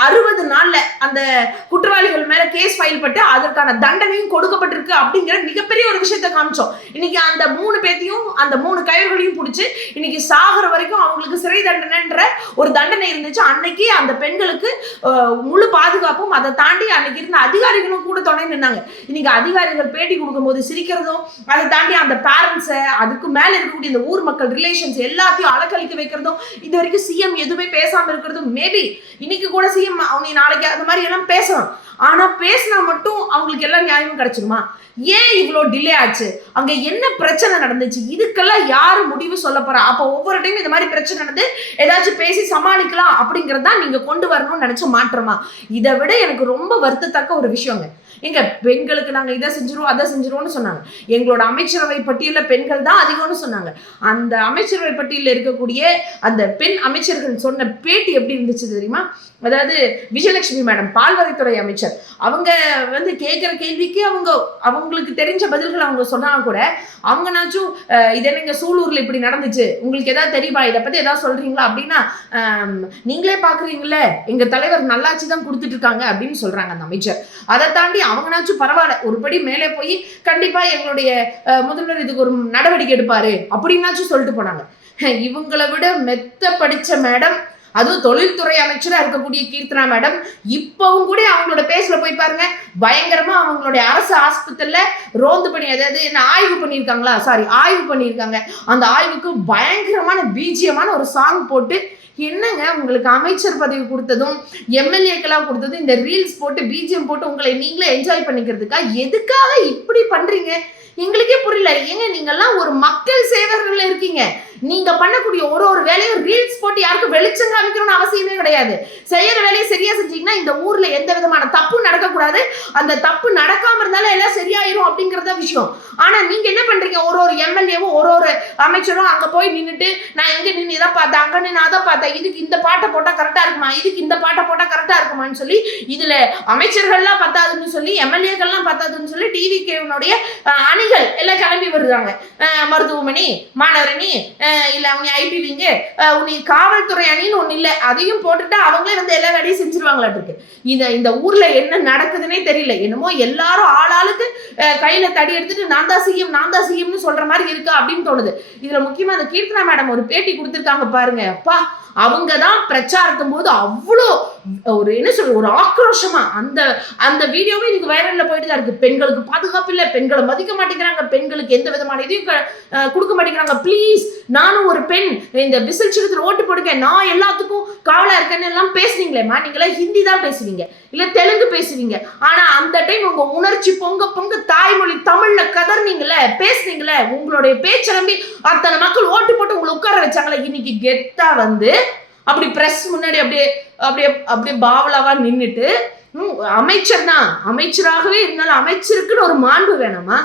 60 நாள்ல அந்த குற்றவாளிகள் மேல கேஸ் ஃபைல் பட்டு அதற்கான தண்டனையும் கொடுக்கப்பட்டிருக்கு அப்படிங்கிற மிகப்பெரிய ஒரு விஷயத்தை காமிச்சோம். இன்னைக்கு அந்த 3 பேத்தையும் அந்த 3 கைவர்களையும் பிடிச்சி இன்னைக்கு சாகர வரைக்கும் அவங்களுக்கு சிறை தண்டனைன்ற ஒரு தண்டனை இருந்துச்சு. அன்னைக்கு அந்த பெண்களுக்கு முழு பாதுகாப்பும், அதை தாண்டி அன்னைக்கு இருந்த அதிகாரிகளும் கூட துணை நின்னாங்க. இன்னைக்கு அதிகாரிகள் பேட்டி கொடுக்கும் போது சிரிக்கிறதும், அதை தாண்டி அந்த பேரண்ட்ஸ், அதுக்கு மேல இருக்கக்கூடிய இந்த ஊர் மக்கள் ரிலேஷன்ஸ் எல்லாத்தையும் அலக்கழிக்க வைக்கிறதும், இது வரைக்கும் சிஎம் எதுவுமே பேசாம இருக்கிறதும், மேபி இன்னைக்கு கூட சிஎம் அவங்க நாளைக்கு அந்த மாதிரி எல்லாம் பேசணும். ஆனா பேசினா மட்டும் அவங்களுக்கு எல்லாம் நியாயமும் கிடைச்சிருமா? ஏன் இவ்வளோ டிலே ஆச்சு? அங்க என்ன பிரச்சனை நடந்துச்சு? இதுக்கெல்லாம் யாரு முடிவு சொல்ல போறா? அப்போ ஒவ்வொரு டைம் இந்த மாதிரி பிரச்சனை நடந்து ஏதாச்சும் பேசி சமாளிக்கலாம் அப்படிங்கறத நீங்க கொண்டு வரணும்னு நினைச்ச மாற்றமா? இதை விட எனக்கு ரொம்ப வருத்தத்தக்க ஒரு விஷயங்க, எங்க பெண்களுக்கு நாங்க இதை செஞ்சிருவோம் அதை செஞ்சிருவோம்னு சொன்னாங்க. எங்களோட அமைச்சரவை பட்டியலில் பெண்கள் தான் அதிகம்னு சொன்னாங்க. அந்த அமைச்சரவை பட்டியலில் இருக்கக்கூடிய அந்த பெண் அமைச்சர்கள் சொன்ன பேட்டி எப்படி இருந்துச்சு தெரியுமா? அதாவது விஜயலட்சுமி மேடம், பால்வரைத்துறை அமைச்சர், அவங்க வந்து கேட்குற கேள்விக்கு அவங்களுக்கு தெரிஞ்ச பதில்கள் அவங்க சொன்னாங்க கூட, அவங்கனாச்சும் இது என்னங்க சூலூர்ல இப்படி நடந்துச்சு, உங்களுக்கு ஏதாவது தெரியுமா, இதை பத்தி ஏதாவது சொல்றீங்களா அப்படின்னா, நீங்களே பாக்குறீங்களே எங்க தலைவர் நல்லாட்சி தான் கொடுத்துட்டு இருக்காங்க அப்படின்னு சொல்றாங்க அந்த அமைச்சர். அதை தாண்டி அவங்கனாச்சும் பரவாயில்ல, ஒருபடி மேலே போய் கண்டிப்பா எங்களுடைய முதல்வர் இதுக்கு ஒரு நடவடிக்கை எடுப்பாரு அப்படின்னாச்சும் சொல்லிட்டு போனாங்க. இவங்களை விட மெத்த படிச்ச மேடம், அதுவும் தொழில்துறை அமைச்சராக இருக்கக்கூடிய கீர்த்தனா மேடம், இப்பவும் கூட அவங்களோட பேஸ்ல போய் பாருங்க, பயங்கரமா அவங்களுடைய அரசு ஆஸ்பத்திரியில ரோந்து பண்ணி, அதாவது என்ன ஆய்வு பண்ணியிருக்காங்க. அந்த ஆய்வுக்கு பயங்கரமான பீஜியமான ஒரு சாங் போட்டு, என்னங்க உங்களுக்கு அமைச்சர் பதவி கொடுத்ததும் எம்எல்ஏக்கெல்லாம் கொடுத்ததும் இந்த ரீல்ஸ் போட்டு பிஜிஎம் போட்டு உங்களை நீங்களே என்ஜாய் பண்ணிக்கிறதுக்கா? எதுக்காக இப்படி பண்றீங்க? எங்களுக்கே புரியல. ஏங்க நீங்கெல்லாம் ஒரு மக்கள் சேவகர்கள் இருக்கீங்க. நீங்க பண்ணக்கூடிய ஒரு வேலையும் ரீல்ஸ் போட்டு யாருக்கும் வெளிச்சம் காமிக்கணும்னு அவசியமே கிடையாது. செய்யற வேலையை சரியா செஞ்சீங்கன்னா இந்த ஊர்ல எந்த விதமான தப்பு நடக்கக்கூடாது. அந்த தப்பு நடக்காம இருந்தாலும் எல்லாம் சரியாயிரும் அப்படிங்கறத விஷயம். ஆனா நீங்க என்ன பண்றீங்க? ஒரு எம்எல்ஏவும் ஒரு அமைச்சரும் அங்க போய் நின்றுட்டு, நான் எங்க நின்று இதை பார்த்தேன், அங்க நின்று அதை பார்த்தேன், இதுக்கு இந்த பாட்டை போட்டா கரெக்டா இருக்குமா, இதுக்கு இந்த பாட்டை போட்டா கரெக்டா இருக்குமான்னு சொல்லி, இதுல அமைச்சர்கள்லாம் பத்தாதுன்னு சொல்லி, எம்எல்ஏக்கள்லாம் பத்தாதுன்னு சொல்லி டிவிகேனுடைய அணிகள் எல்லாம் கிளம்பி வருவாங்க. மருத்துவமனை, மாணவரணி, இல்ல உனி ஐபி விங்கு, உனி காவல்துறை அணின்னு ஒண்ணு இல்ல, அதையும் போட்டுட்டு அவங்களே வந்து எல்லா வேலையும் செஞ்சிருவாங்களாட்டு இருக்கு. இந்த ஊர்ல என்ன நடக்குதுன்னே தெரியல. என்னமோ எல்லாரும் ஆளாளுக்கு கையில தடி எடுத்துட்டு நான் தான் செய்யும்னு சொல்ற மாதிரி இருக்கு அப்படின்னு தோணுது. இதுல முக்கியமா அந்த கீர்த்தனா மேடம் ஒரு பேட்டி கொடுத்திருக்காங்க பாருங்க. அப்பா, அவங்க தான் பிரச்சாரத்தும் போது அவ்வளோ ஒரு என்ன சொல்ற ஒரு ஆக்ரோஷமா அந்த வீடியோவே இன்னைக்கு வைரல்ல போயிட்டு தான் இருக்கு. பெண்களுக்கு பாதுகாப்பு இல்லை, பெண்களை மதிக்க மாட்டேங்கிறாங்க, பெண்களுக்கு எந்த விதமான இதையும் கொடுக்க மாட்டேங்கிறாங்க, ப்ளீஸ் நானும் ஒரு பெண், இந்த விசில் சின்னத்தில் ஓட்டு போடுங்க, நான் எல்லாத்துக்கும் காவலா இருக்கேன்னு எல்லாம் பேசுனீங்களேம்மா. நீங்களா ஹிந்தி தான் பேசுவீங்க, இல்ல தெலுங்கு பேசுவீங்க. ஆனா அந்த டைம் உங்க உணர்ச்சி பொங்க தாய்மொழி தமிழ்ல கதர்னீங்களே, பேசுனீங்களே, உங்களுடைய பேச்ச நம்பி அத்தனை மக்கள் ஓட்டு போட்டு உங்களை உட்கார வச்சாங்களே. இன்னைக்கு கெத்தா வந்து அப்படி பிரஸ் முன்னாடி அப்படியே பாவலாவா நின்றுட்டு, அமைச்சர் தான், அமைச்சராகவே இருந்தாலும் அமைச்சருக்குன்னு ஒரு மாண்பு வேணாமா?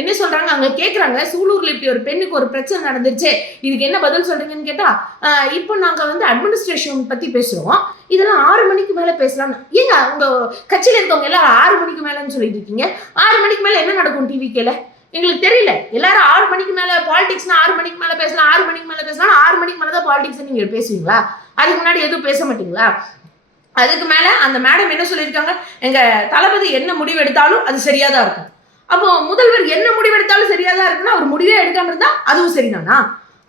என்ன சொல்றாங்க அங்க கேக்குறாங்க, சூலூர்ல இப்படி ஒரு பெண்ணுக்கு ஒரு பிரச்சனை நடந்துருச்சு, இதுக்கு என்ன பதில் சொல்றீங்கன்னு கேட்டா, இப்போ நாங்க வந்து அட்மினிஸ்ட்ரேஷன் பத்தி பேசுறோம், இதெல்லாம் 6 மணிக்கு மேல பேசலாம். ஏங்க உங்க கட்சியில இருக்கவங்க எல்லாரும் 6 மணிக்கு மேலன்னு சொல்லிட்டு இருக்கீங்க? 6 மணிக்கு மேல என்ன நடக்கும் டிவிக்கேல? எங்களுக்கு தெரியல. எல்லாரும் 6 மணிக்கு மேல பாலிடிக்ஸ்னா 6 மணிக்கு மேல பேசலாம், 6 மணிக்கு மேல பேசலாம், 6 மணிக்கு மேலதான் பாலிடிக்ஸ் நீங்க பேசுவீங்களா? அதுக்கு முன்னாடி எதுவும் பேச மாட்டீங்களா? அதுக்கு மேல அந்த மேடம் என்ன சொல்லியிருக்காங்க, எங்க தளபதி என்ன முடிவு எடுத்தாலும் அது சரியாதான் இருக்கும். அப்போ முதல்வர் என்ன முடிவெடுத்தாலும் சரியாதான் இருக்குன்னா அவர் முடிவே எடுக்காம இருந்தா அதுவும் சரிதானா?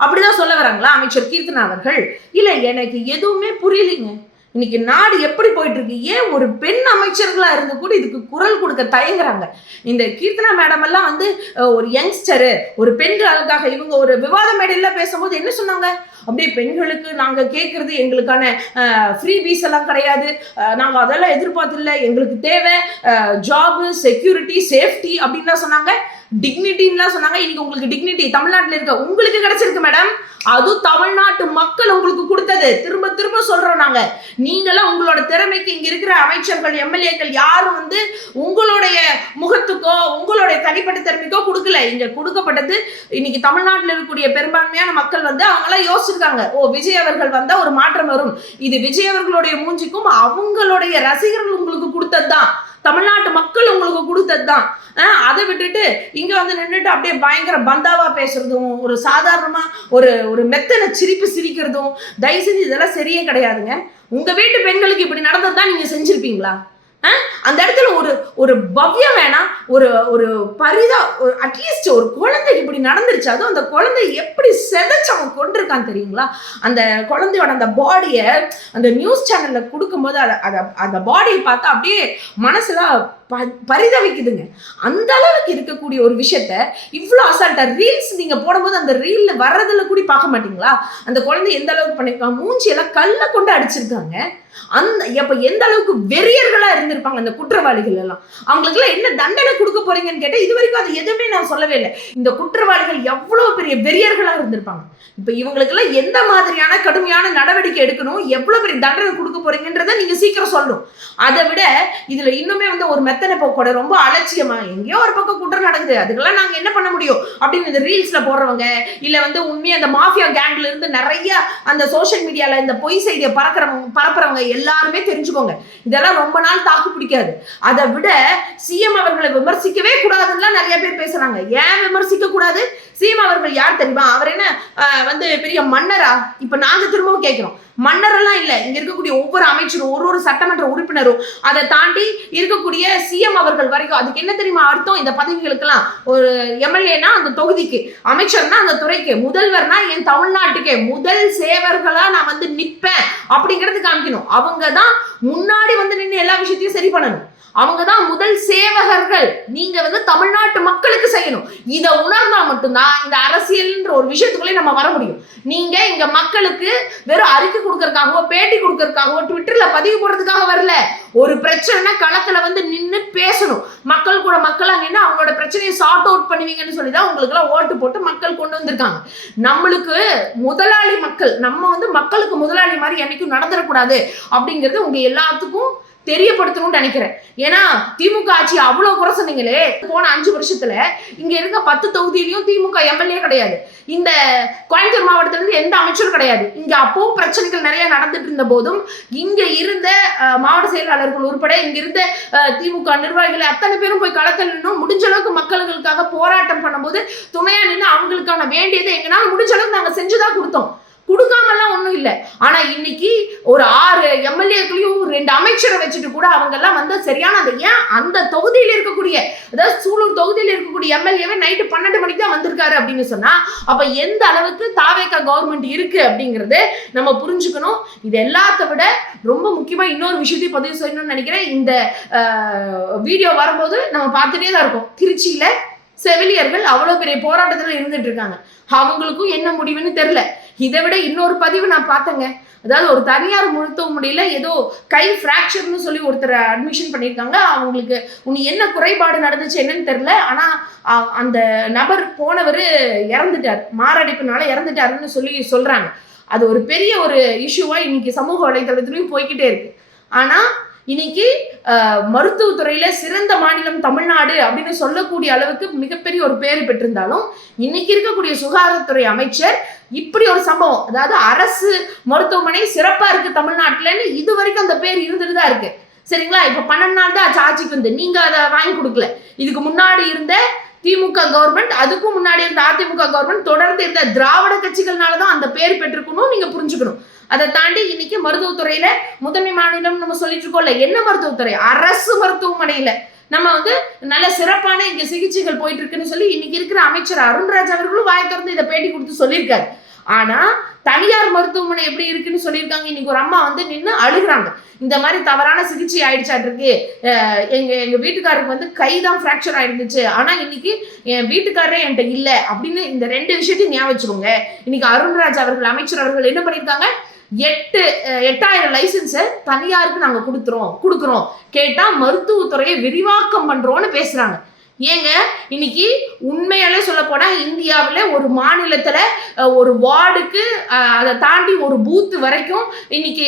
அப்படிதான் சொல்ல வராங்களா அமைச்சர் கீர்த்தனா அவர்கள்? இல்ல, எனக்கு எதுவுமே புரியலைங்க. இன்னைக்கு நாடு எப்படி போயிட்டு இருக்கு? ஏன் ஒரு பெண் அமைச்சர்களா இருந்து கூட இதுக்கு குரல் கொடுக்க தயங்குறாங்க? இந்த கீர்த்தனா மேடம் எல்லாம் வந்து ஒரு யங்ஸ்டரு, ஒரு பெண்களுக்காக இவங்க ஒரு விவாத மேடையில பேசும்போது என்ன சொன்னாங்க, அப்படியே பெண்களுக்கு நாங்க கேட்கறது எங்களுக்கான ஃப்ரீ பீஸ் எல்லாம் கிடையாது, நாங்க அதெல்லாம் எதிர்பார்த்து இல்லை, எங்களுக்கு தேவை ஜாபு, செக்யூரிட்டி, சேஃப்டி அப்படின்லாம் சொன்னாங்க, டிக்னிட்டின்லாம் சொன்னாங்க. இன்னைக்கு உங்களுக்கு டிக்னிட்டி தமிழ்நாட்டில் இருக்க உங்களுக்கு கிடைச்சிருக்கு மேடம். அது தமிழ்நாட்டு மக்கள் உங்களுக்கு கொடுத்தது. திரும்ப சொல்றோம் நாங்க. நீங்களும் உங்களோட திறமைக்கு இங்க இருக்கிற அமைச்சர்கள், எம்எல்ஏக்கள் யாரும் வந்து உங்களுடைய முகத்துக்கோ உங்களுடைய தனிப்பட்ட திறமைக்கோ கொடுக்கல. இங்க கொடுக்கப்பட்டது இன்னைக்கு தமிழ்நாட்டில் இருக்கக்கூடிய பெரும்பான்மையான மக்கள் வந்து அவங்களாம் யோசிச்சிருக்காங்க, ஓ விஜய் அவர்கள் வந்தா ஒரு மாற்றம் வரும், இது விஜய் அவர்களுடைய மூஞ்சிக்கும் அவங்களுடைய ரசிகர்கள் உங்களுக்கு கொடுத்ததுதான், தமிழ்நாட்டு மக்கள் உங்களுக்கு கொடுத்ததுதான். அதை விட்டுட்டு இங்க வந்து நின்றுட்டு அப்படியே பயங்கர பந்தாவா பேசுறதும், ஒரு சாதாரணமா ஒரு மெத்தனை சிரிக்கிறதும், தயவு செஞ்சு இதெல்லாம் சரியே கிடையாதுங்க. உங்க வீட்டு பெண்களுக்கு இப்படி நடந்ததுதான் நீங்க செஞ்சிருப்பீங்களா? அந்த இடத்துல ஒரு பவ்யம் வேணாம், ஒரு பரிதா, அட்லீஸ்ட் ஒரு குழந்தைக்கு இப்படி நடந்துருச்சு, அதுவும் அந்த குழந்தை எப்படி செதைச்சு அவன் கொண்டிருக்கான் தெரியுங்களா? அந்த குழந்தையோட அந்த பாடியை அந்த நியூஸ் சேனல்ல கொடுக்கும்போது அந்த பாடியை பார்த்தா அப்படியே மனசுலாம் பரிதவிக்குதுங்க. அந்த அளவுக்கு இருக்கக்கூடிய ஒரு விஷயத்த இவ்வளோ அசால்ட்டா ரீல்ஸ் நீங்க போடும்போது அந்த ரீல்ல வர்றதுல கூட பார்க்க மாட்டீங்களா? அந்த குழந்தை எந்த அளவுக்கு பண்ணிருக்காங்க, மூஞ்சி எல்லாம் கல்ல கொண்டு அடிச்சிருக்காங்க. அப்ப எந்த அளவுக்கு வெறியர்களா இருந்திருப்பாங்க அந்த குற்றவாளிகள் எல்லாம். அவங்களுக்கு எல்லாம் என்ன தண்டனை கொடுக்க போறீங்கன்னு கேட்டா இது வரைக்கும் அது எதுவுமே நான் சொல்லவே இல்லை. இந்த குற்றவாளிகள் எவ்வளவு பெரிய வெறியர்களா இருந்திருப்பாங்க. இப்ப இவங்களுக்கு எல்லாம் எந்த மாதிரியான கடுமையான நடவடிக்கை எடுக்கணும், எவ்வளவு பெரிய தண்டனை கொடுக்க போறீங்கன்றத நீங்க சீக்கிரம் சொல்லணும். அதை விட இதுல இன்னுமே ஒரு மெத்தனை போக்கூட ரொம்ப அலட்சியமா எங்கேயோ ஒரு பக்கம் குற்றம் நடக்குது, அதுக்கெல்லாம் நாங்க என்ன பண்ண முடியும் அப்படின்னு இந்த ரீல்ஸ்ல போடுறவங்க, இல்ல உண்மையா அந்த மாஃபியா கேங்ல இருந்து நிறைய அந்த சோசியல் மீடியால இந்த பொய் செய்தியை பரப்புறவங்க எல்லாருமே தெரிஞ்சுக்கோங்க, இதெல்லாம் ரொம்ப நாள் தாக்கு பிடிக்காது. அதை விட சிஎம் அவர்களை விமர்சிக்கவே கூடாதுன்னு நிறைய பேர் பேசுறாங்க. ஏன் விமர்சிக்க கூடாது? சிஎம் அவர்கள் யார் தெரியுமா? அவர் என்ன பெரிய மன்னரா? இப்ப நாங்க திரும்பவும் கேட்கிறோம், மன்னரெல்லாம் இல்ல. இங்க இருக்கக்கூடிய ஒவ்வொரு அமைச்சரும் ஒரு சட்டமன்ற உறுப்பினரும் அதை தாண்டி இருக்கக்கூடிய சிஎம் அவர்கள் வரைக்கும் அதுக்கு என்ன தெரியுமா அர்த்தம்? இந்த பதவிகளுக்கெல்லாம் ஒரு எம்எல்ஏனா அந்த தொகுதிக்கு, அமைச்சர்னா அந்த துறைக்கு, முதல்வர்னா என் தமிழ்நாட்டுக்கே முதல் சேவர்களா நான் நிப்பேன் அப்படிங்கிறது காமிக்கணும். அவங்க தான் முன்னாடி நின்று எல்லா விஷயத்தையும் சரி பண்ணணும். அவங்க தான் முதல் சேவகர்கள். நீங்க தமிழ்நாட்டு மக்களுக்கு செய்யணும். இதை உணர்ந்தா மட்டும்தான் இந்த அரசியல்ன்ற ஒரு விஷயத்துக்குள்ளே நம்ம வர முடியும். நீங்க இங்க மக்களுக்கு வெறும் அறிக்கை கொடுக்கறதுக்காகவோ பேட்டி கொடுக்கறதுக்காகவோ ட்விட்டர்ல பதிவு போடுறதுக்காக வரல. ஒரு பிரச்சனை களத்துல நின்று பேசணும். மக்கள் கூட மக்களா நின்று அவங்களோட பிரச்சனையை சார்ட் அவுட் பண்ணுவீங்கன்னு சொல்லிதான் உங்களுக்கு எல்லாம் ஓட்டு போட்டு மக்கள் கொண்டு வந்திருக்காங்க. நம்மளுக்கு முதலாளி மக்கள், நம்ம மக்களுக்கு முதலாளி மாதிரி என்னைக்கும் நடந்துடக்கூடாது அப்படிங்கிறது உங்க எல்லாத்துக்கும் தெரியப்படுத்தணும்னு நினைக்கிறேன். ஏன்னா திமுக ஆட்சி அவ்வளவு குறை சொன்னீங்களே, போன 5 வருஷத்துல இங்க இருக்க 10 தொகுதியிலையும் திமுக எம்எல்ஏ கிடையாது. இந்த கோயம்புத்தூர் மாவட்டத்துல இருந்து எந்த அமைச்சரும் கிடையாது. இங்க அப்பவும் பிரச்சனைகள் நிறைய நடந்துட்டு இருந்த போதும் இங்க இருந்த மாவட்ட செயலாளர்கள் உட்பட இங்க இருந்த திமுக நிர்வாகிகள் அத்தனை பேரும் போய் களத்தில் நின்னும் முடிஞ்ச அளவுக்கு மக்களுக்காக போராட்டம் பண்ணும்போது துணையா நின்று அவங்களுக்கான வேண்டியதை எங்கனால முடிஞ்ச அளவுக்கு நாங்க செஞ்சுதான் கொடுத்தோம். கொடுக்காமலாம் ஒண்ணும் இல்லை. ஆனா இன்னைக்கு ஒரு 6 எம்எல்ஏக்களையும் 2 அமைச்சரை வச்சுட்டு கூட அவங்க எல்லாம் சரியான ஏன் அந்த தொகுதியில் இருக்கக்கூடிய, அதாவது சூலூர் தொகுதியில் இருக்கக்கூடிய எம்எல்ஏவே நைட்டு 12 மணிக்கு தான் வந்திருக்காரு அப்படின்னு சொன்னா அப்ப எந்த அளவுக்கு தாவேகா கவர்மெண்ட் இருக்கு அப்படிங்கறது நம்ம புரிஞ்சுக்கணும். இது எல்லாத்த விட ரொம்ப முக்கியமா இன்னொரு விஷயத்தையும் பதிவு செய்யணும்னு நினைக்கிறேன். இந்த வீடியோ வரும்போது நம்ம பார்த்துட்டே தான் இருக்கோம். திருச்சியில செவிலியர்கள் அவ்வளவு பெரிய போராட்டத்துல இருந்துட்டு இருக்காங்க. அவங்களுக்கும் என்ன முடிவுன்னு தெரியல. இதை விட இன்னொரு பதிவு நான் பார்த்தேங்க. அதாவது ஒரு தனியார் மருத்துவமனையில ஏதோ கை ஃப்ராக்சர்னு சொல்லி ஒருத்தர் அட்மிஷன் பண்ணியிருக்காங்க. அவங்களுக்கு என்ன குறைபாடு நடந்துச்சு என்னன்னு தெரியல. ஆனா அந்த நபர் போனவர் இறந்துட்டார், மாரடைப்புனால இறந்துட்டாருன்னு சொல்றாங்க. அது ஒரு பெரிய ஒரு இஷ்யூவா இன்னைக்கு சமூக வலைதளத்திலையும் போய்கிட்டே இருக்கு. ஆனா இன்னைக்கு மருத்துவத்துறையில சிறந்த மாநிலம் தமிழ்நாடு அப்படின்னு சொல்லக்கூடிய அளவுக்கு மிகப்பெரிய ஒரு பேர் பெற்றிருந்தாலும் இன்னைக்கு இருக்கக்கூடிய சுகாதாரத்துறை அமைச்சர் இப்படி ஒரு சம்பவம், அதாவது அரசு மருத்துவமனை சிறப்பா இருக்கு தமிழ்நாட்டுலன்னு இது வரைக்கும் அந்த பேர் இருந்துட்டு தான் இருக்கு. சரிங்களா? இப்ப 12 நாள் தான் ஆட்சிக்கு நீங்க அதை வாங்கி கொடுக்கல. இதுக்கு முன்னாடி இருந்த திமுக கவர்மெண்ட், அதுக்கும் முன்னாடி இருந்த அதிமுக கவர்மெண்ட், தொடர்ந்து இருந்த திராவிட கட்சிகள்னாலதான் அந்த பேர் பெற்றிருக்கணும். நீங்க புரிஞ்சுக்கணும். அதை தாண்டி இன்னைக்கு மருத்துவத்துறையில முதன்மை மாநிலம் நம்ம சொல்லிட்டு இருக்கோம்ல, என்ன மருத்துவத்துறை? அரசு மருத்துவமனையில நம்ம நல்ல சிறப்பான இங்க சிகிச்சைகள் போயிட்டு இருக்குன்னு சொல்லி இன்னைக்கு இருக்கிற அமைச்சர் அருண்ராஜ் அவர்களும் வாய் திறந்து இதை பேட்டி கொடுத்து சொல்லியிருக்காரு. ஆனா தனியார் மருத்துவமனை எப்படி இருக்குன்னு சொல்லியிருக்காங்க. இன்னைக்கு ஒரு அம்மா நின்று அழுகுறாங்க. இந்த மாதிரி தவறான சிகிச்சை ஆயிடுச்சாட்டிருக்கு, எங்க வீட்டுக்காரருக்கு கைதான் ஃப்ராக்சர் ஆயிருந்துச்சு, ஆனா இன்னைக்கு என் வீட்டுக்காரரே என்கிட்ட இல்லை அப்படின்னு இந்த 2 விஷயத்தையும் ஞாபகம் வச்சுக்கோங்க. இன்னைக்கு அருண்ராஜ் அவர்கள் அமைச்சர் அவர்கள் என்ன பண்ணியிருக்காங்க, 8000 லைசன்ஸை தனியாருக்கு நாங்க கொடுக்குறோம் கேட்டா மருத்துவத்துறையை விரிவாக்கம் பண்றோம்னு பேசுறாங்க. ஏங்க இன்னைக்கு உண்மையாலே சொல்ல போனா இந்தியாவில் ஒரு மாநிலத்துல ஒரு வார்டுக்கு அதை தாண்டி ஒரு பூத் வரைக்கும் இன்னைக்கு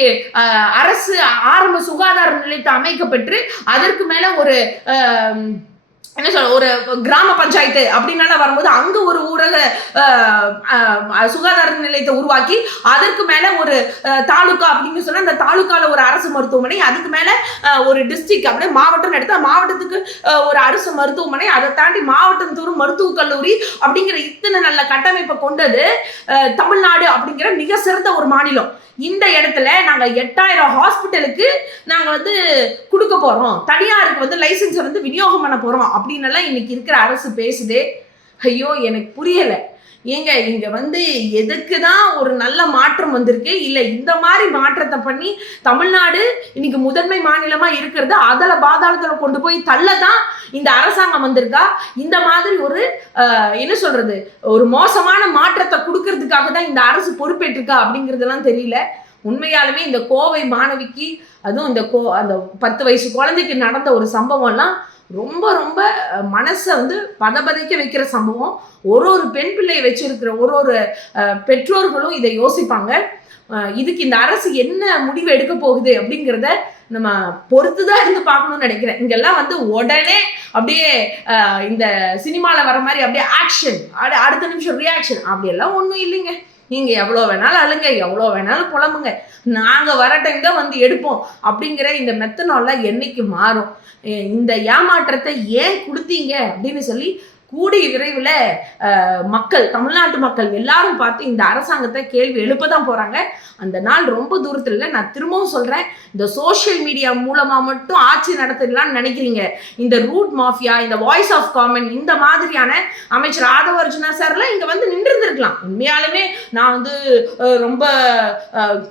அரசு ஆரம்ப சுகாதார நிலையத்தை அமைக்கப்பட்டு அதற்கு மேல ஒரு என்ன சொல்ற ஒரு கிராம பஞ்சாயத்து அப்படின்னால வரும்போது அங்க ஒரு ஊரக சுகாதார நிலையத்தை உருவாக்கி அதற்கு மேல ஒரு தாலுகா அப்படின்னு சொன்னா அந்த தாலுகால ஒரு அரசு மருத்துவமனை, அதுக்கு மேல ஒரு டிஸ்ட்ரிக்ட் அப்படியே மாவட்டம் எடுத்தா மாவட்டத்துக்கு ஒரு அரசு மருத்துவமனை, அதை தாண்டி மாவட்டம் தோறும் மருத்துவக் கல்லூரி அப்படிங்கிற இத்தனை நல்ல கட்டமைப்பை கொண்டது தமிழ்நாடு அப்படிங்கிற மிக சிறந்த ஒரு மாநிலம். இந்த இடத்துல நாங்க 8000 ஹாஸ்பிட்டலுக்கு நாங்க கொடுக்க போறோம், தனியாருக்கு லைசன்ஸ் விநியோகம் பண்ண போறோம் அப்படின்னு எல்லாம் இன்னைக்கு இருக்கிற அரசு பேசுதே. ஐயோ எனக்கு புரியல. ஏங்க இங்க எதுக்குதான் ஒரு நல்ல மாற்றம் வந்திருக்கு, இல்ல இந்த மாதிரி மாற்றத்தை பண்ணி தமிழ்நாடு இன்னைக்கு முதன்மை மாநிலமா இருக்கிறது அதல பாதாளத்துல கொண்டு போய் தள்ளதான் இந்த அரசாங்கம் வந்திருக்கா? இந்த மாதிரி ஒரு என்ன சொல்றது ஒரு மோசமான மாற்றத்தை கொடுக்கறதுக்காக தான் இந்த அரசு பொறுப்பேற்றிருக்கா அப்படிங்கிறதெல்லாம் தெரியல. உண்மையாலுமே இந்த கோவை மாணவிக்கு, அதுவும் இந்த அந்த 10 வயசு குழந்தைக்கு நடந்த ஒரு சம்பவம்லாம் ரொம்ப ரொம்ப மனசை வந்து பதபதைக்க வைக்கிற சம்பவம். ஒரு ஒரு பெண் பிள்ளையை வச்சிருக்கிற ஒரு ஒரு பெற்றோர்களும் இதை யோசிப்பாங்க. இதுக்கு இந்த அரசு என்ன முடிவு எடுக்க போகுது அப்படிங்கிறத நம்ம பொறுத்துதான் இருந்து பார்க்கணும்னு நினைக்கிறேன். இங்கெல்லாம் வந்து உடனே அப்படியே இந்த சினிமாவில் வர மாதிரி அப்படியே ஆக்ஷன், அடுத்த நிமிஷம் ரியாக்ஷன், அப்படியெல்லாம் ஒன்றும் இல்லைங்க. நீங்கள் எவ்வளோ வேணாலும் அழுங்க, எவ்வளோ வேணாலும் புலம்புங்க, நாங்கள் வர டைம் தான் வந்து எடுப்போம் அப்படிங்கிற இந்த மெத்தனால என்னைக்கு மாறும்? இந்த ஏமாற்றத்தை ஏன் கொடுத்தீங்க அப்படின்னு சொல்லி கூடிய விரைவில் மக்கள், தமிழ்நாட்டு மக்கள் எல்லாரும் பார்த்து இந்த அரசாங்கத்தை கேள்வி எழுப்பதான் போறாங்க. அந்த நாள் ரொம்ப தூரத்தில் இல்லை. நான் திரும்பவும் சொல்றேன், இந்த சோசியல் மீடியா மூலமா மட்டும் ஆட்சி நடத்திடலாம்னு நினைக்கிறீங்க. இந்த ரூட் மாஃபியா, இந்த வாய்ஸ் ஆஃப் காமன், இந்த மாதிரியான அமைச்சர் ஆதவ அர்ஜுனா சார்லாம் இங்க வந்து நின்றுருந்துருக்கலாம். உண்மையாலுமே நான் வந்து ரொம்ப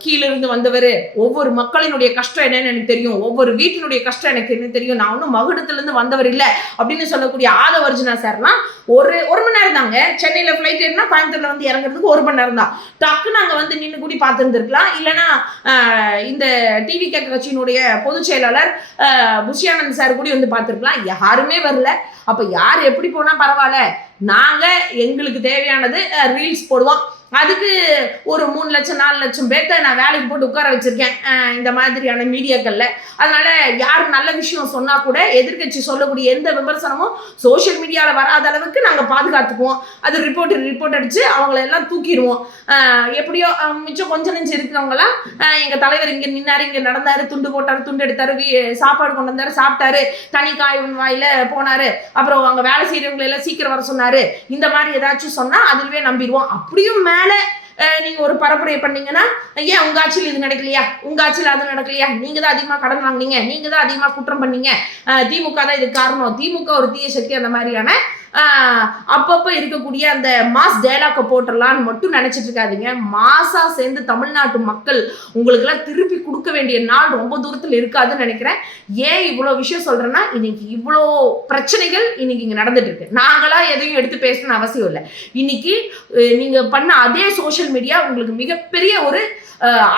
கீழிருந்து வந்தவர், ஒவ்வொரு மக்களினுடைய கஷ்டம் என்னன்னு எனக்கு தெரியும், ஒவ்வொரு வீட்டினுடைய கஷ்டம் எனக்கு என்ன தெரியும், நான் ஒன்றும் மகுடத்திலிருந்து வந்தவர் இல்லை அப்படின்னு சொல்லக்கூடிய ஆதவ அர்ஜுனா சார்லாம் ஒரு மணி நேரம் தாங்க. சென்னையில ஃபிளைட் ஏறினா கோயம்புத்தூர்ல வந்து இறங்குறதுக்கு 1 மணி நேரம் தான். டக்கு நாங்க வந்து நின்று கூடி பார்த்துருந்துருக்கலாம். இல்லைன்னா இந்த டிவி கட்சியினுடைய பொதுச் செயலாளர் புஷியானந்த் சார் கூட வந்து பார்த்துருக்கலாம். யாருமே வரல. அப்ப யார் எப்படி போனா பரவாயில்ல, நாங்க எங்களுக்கு தேவையானது ரீல்ஸ் போடுவோம், அதுக்கு ஒரு 3 லட்சம் 4 லட்சம் பேர்த்த நான் வேலைக்கு போட்டு உட்கார வச்சிருக்கேன் இந்த மாதிரியான மீடியாக்கள்ல. அதனால யார் நல்ல விஷயம் சொன்னா கூட எதிர்கட்சி சொல்லக்கூடிய எந்த விமர்சனமும் சோசியல் மீடியாவில் வராத அளவுக்கு நாங்கள் பாதுகாத்துக்குவோம். அது ரிப்போர்ட் அடிச்சு அவங்கள எல்லாம் தூக்கிடுவோம். எப்படியோ மிச்சம் கொஞ்சம் நெஞ்சு இருக்கிறவங்களாம் எங்கள் தலைவர் இங்கே நின்னாரு, இங்கே நடந்தாரு, துண்டு போட்டாரு, துண்டு எடுத்தாரு, சாப்பாடு கொண்டு வந்தாரு, சாப்பிட்டாரு, தனி காய் வாயில போனாரு, அப்புறம் அங்கே வேலை செய்யறவங்களை எல்லாம் சீக்கிரம் வர சொன்னாரு, இந்த மாதிரி ஏதாச்சும் சொன்னா அதுவே நம்பிடுவோம். அப்படியும் மேல நீங்க ஒரு பரப்புரையை பண்ணீங்கன்னா, ஏன் உங்க ஆட்சியில் இது நடக்கலையா, உங்க ஆட்சியில் அது நடக்கலையா, நீங்க தான் அதிகமா கடன் வாங்குனீங்க, நீங்க தான் அதிகமா குற்றம் பண்ணீங்க, திமுக தான் இது காரணம், திமுக ஒரு தீய சக்தி, அந்த மாதிரியான அப்பப்ப இருக்கக்கூடிய அந்த மாஸ் டயலாக்க போட்டுடலான்னு மட்டும் நினைச்சிட்டு இருக்காதீங்க. மாசா சேர்ந்து தமிழ்நாட்டு மக்கள் உங்களுக்கு எல்லாம் திருப்பி கொடுக்க வேண்டிய நாள் ரொம்ப தூரத்தில் இருக்காதுன்னு நினைக்கிறேன். ஏன் இவ்வளவு விஷயம் சொல்றேன்னா, இன்னைக்கு இவ்வளோ பிரச்சனைகள் இன்னைக்கு இங்க நடந்துட்டு இருக்கு. நாங்களா எதையும் எடுத்து பேசணும்னு அவசியம் இல்லை. இன்னைக்கு நீங்க பண்ண அதே சோசியல் மீடியா உங்களுக்கு மிகப்பெரிய ஒரு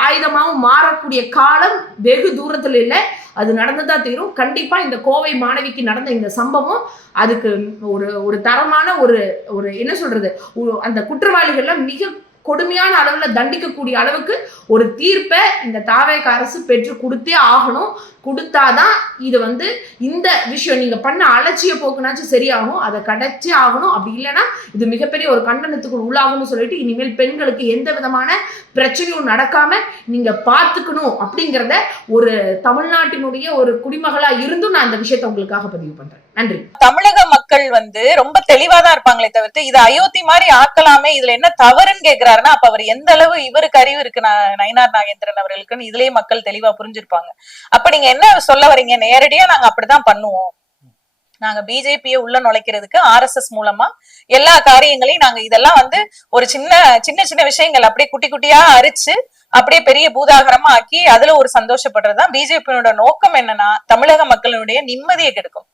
ஆயுதமாகவும் மாறக்கூடிய காலம் வெகு தூரத்தில் இல்லை. அது நடந்துதான் தீரும். கண்டிப்பா இந்த கோவை மாணவிக்கு நடந்த இந்த சம்பவம் அதுக்கு ஒரு தரமான ஒரு என்ன சொல்றது, அந்த குற்றவாளிகள்லாம் மிக கொடுமையான அளவுல தண்டிக்கக்கூடிய அளவுக்கு ஒரு தீர்ப்பை இந்த தாவேக அரசு பெற்று கொடுத்தே ஆகணும். கொடுத்தாதான் இது வந்து இந்த விஷயம் நீங்க பண்ண அலட்சிய போக்குனாச்சும் சரியாகும். அதை கிடைச்சே ஆகணும். அப்படி இல்லைன்னா இது மிகப்பெரிய ஒரு கண்டனத்துக்குள் உள்ளாகும்னு சொல்லிட்டு இனிமேல் பெண்களுக்கு எந்த விதமான பிரச்சனையும் நடக்காம நீங்க பார்த்துக்கணும் அப்படிங்கிறத ஒரு தமிழ்நாட்டினுடைய ஒரு குடிமகளா இருந்தும் நான் அந்த விஷயத்தை உங்களுக்காக பதிவு பண்றேன். நன்றி. தமிழக மக்கள் வந்து ரொம்ப தெளிவாதான் இருப்பாங்களே தவிர்த்து இதை அயோத்தி மாதிரி ஆக்கலாமே, இதுல என்ன தவறுன்னு கேக்குறாருன்னா, அப்ப அவர் எந்த அளவு இவருக்கு அறிவு இருக்கு நயினார் நாகேந்திரன் அவர்களுக்குன்னு இதுலயே மக்கள் தெளிவா புரிஞ்சிருப்பாங்க. அப்ப நீங்க என்ன சொல்ல வரீங்க? நேரடியா நாங்க அப்படிதான் பண்ணுவோம், நாங்க பிஜேபியை உள்ள நுழைக்கிறதுக்கு RSS மூலமா எல்லா காரியங்களையும் நாங்க இதெல்லாம் வந்து ஒரு சின்ன விஷயங்கள் அப்படியே குட்டி குட்டியா அரிச்சு அப்படியே பெரிய பூதாகரமா ஆக்கி அதுல ஒரு சந்தோஷப்படுறதுதான் பிஜேபியோட நோக்கம். என்னன்னா தமிழக மக்களுடைய நிம்மதியை கெடுக்கும்.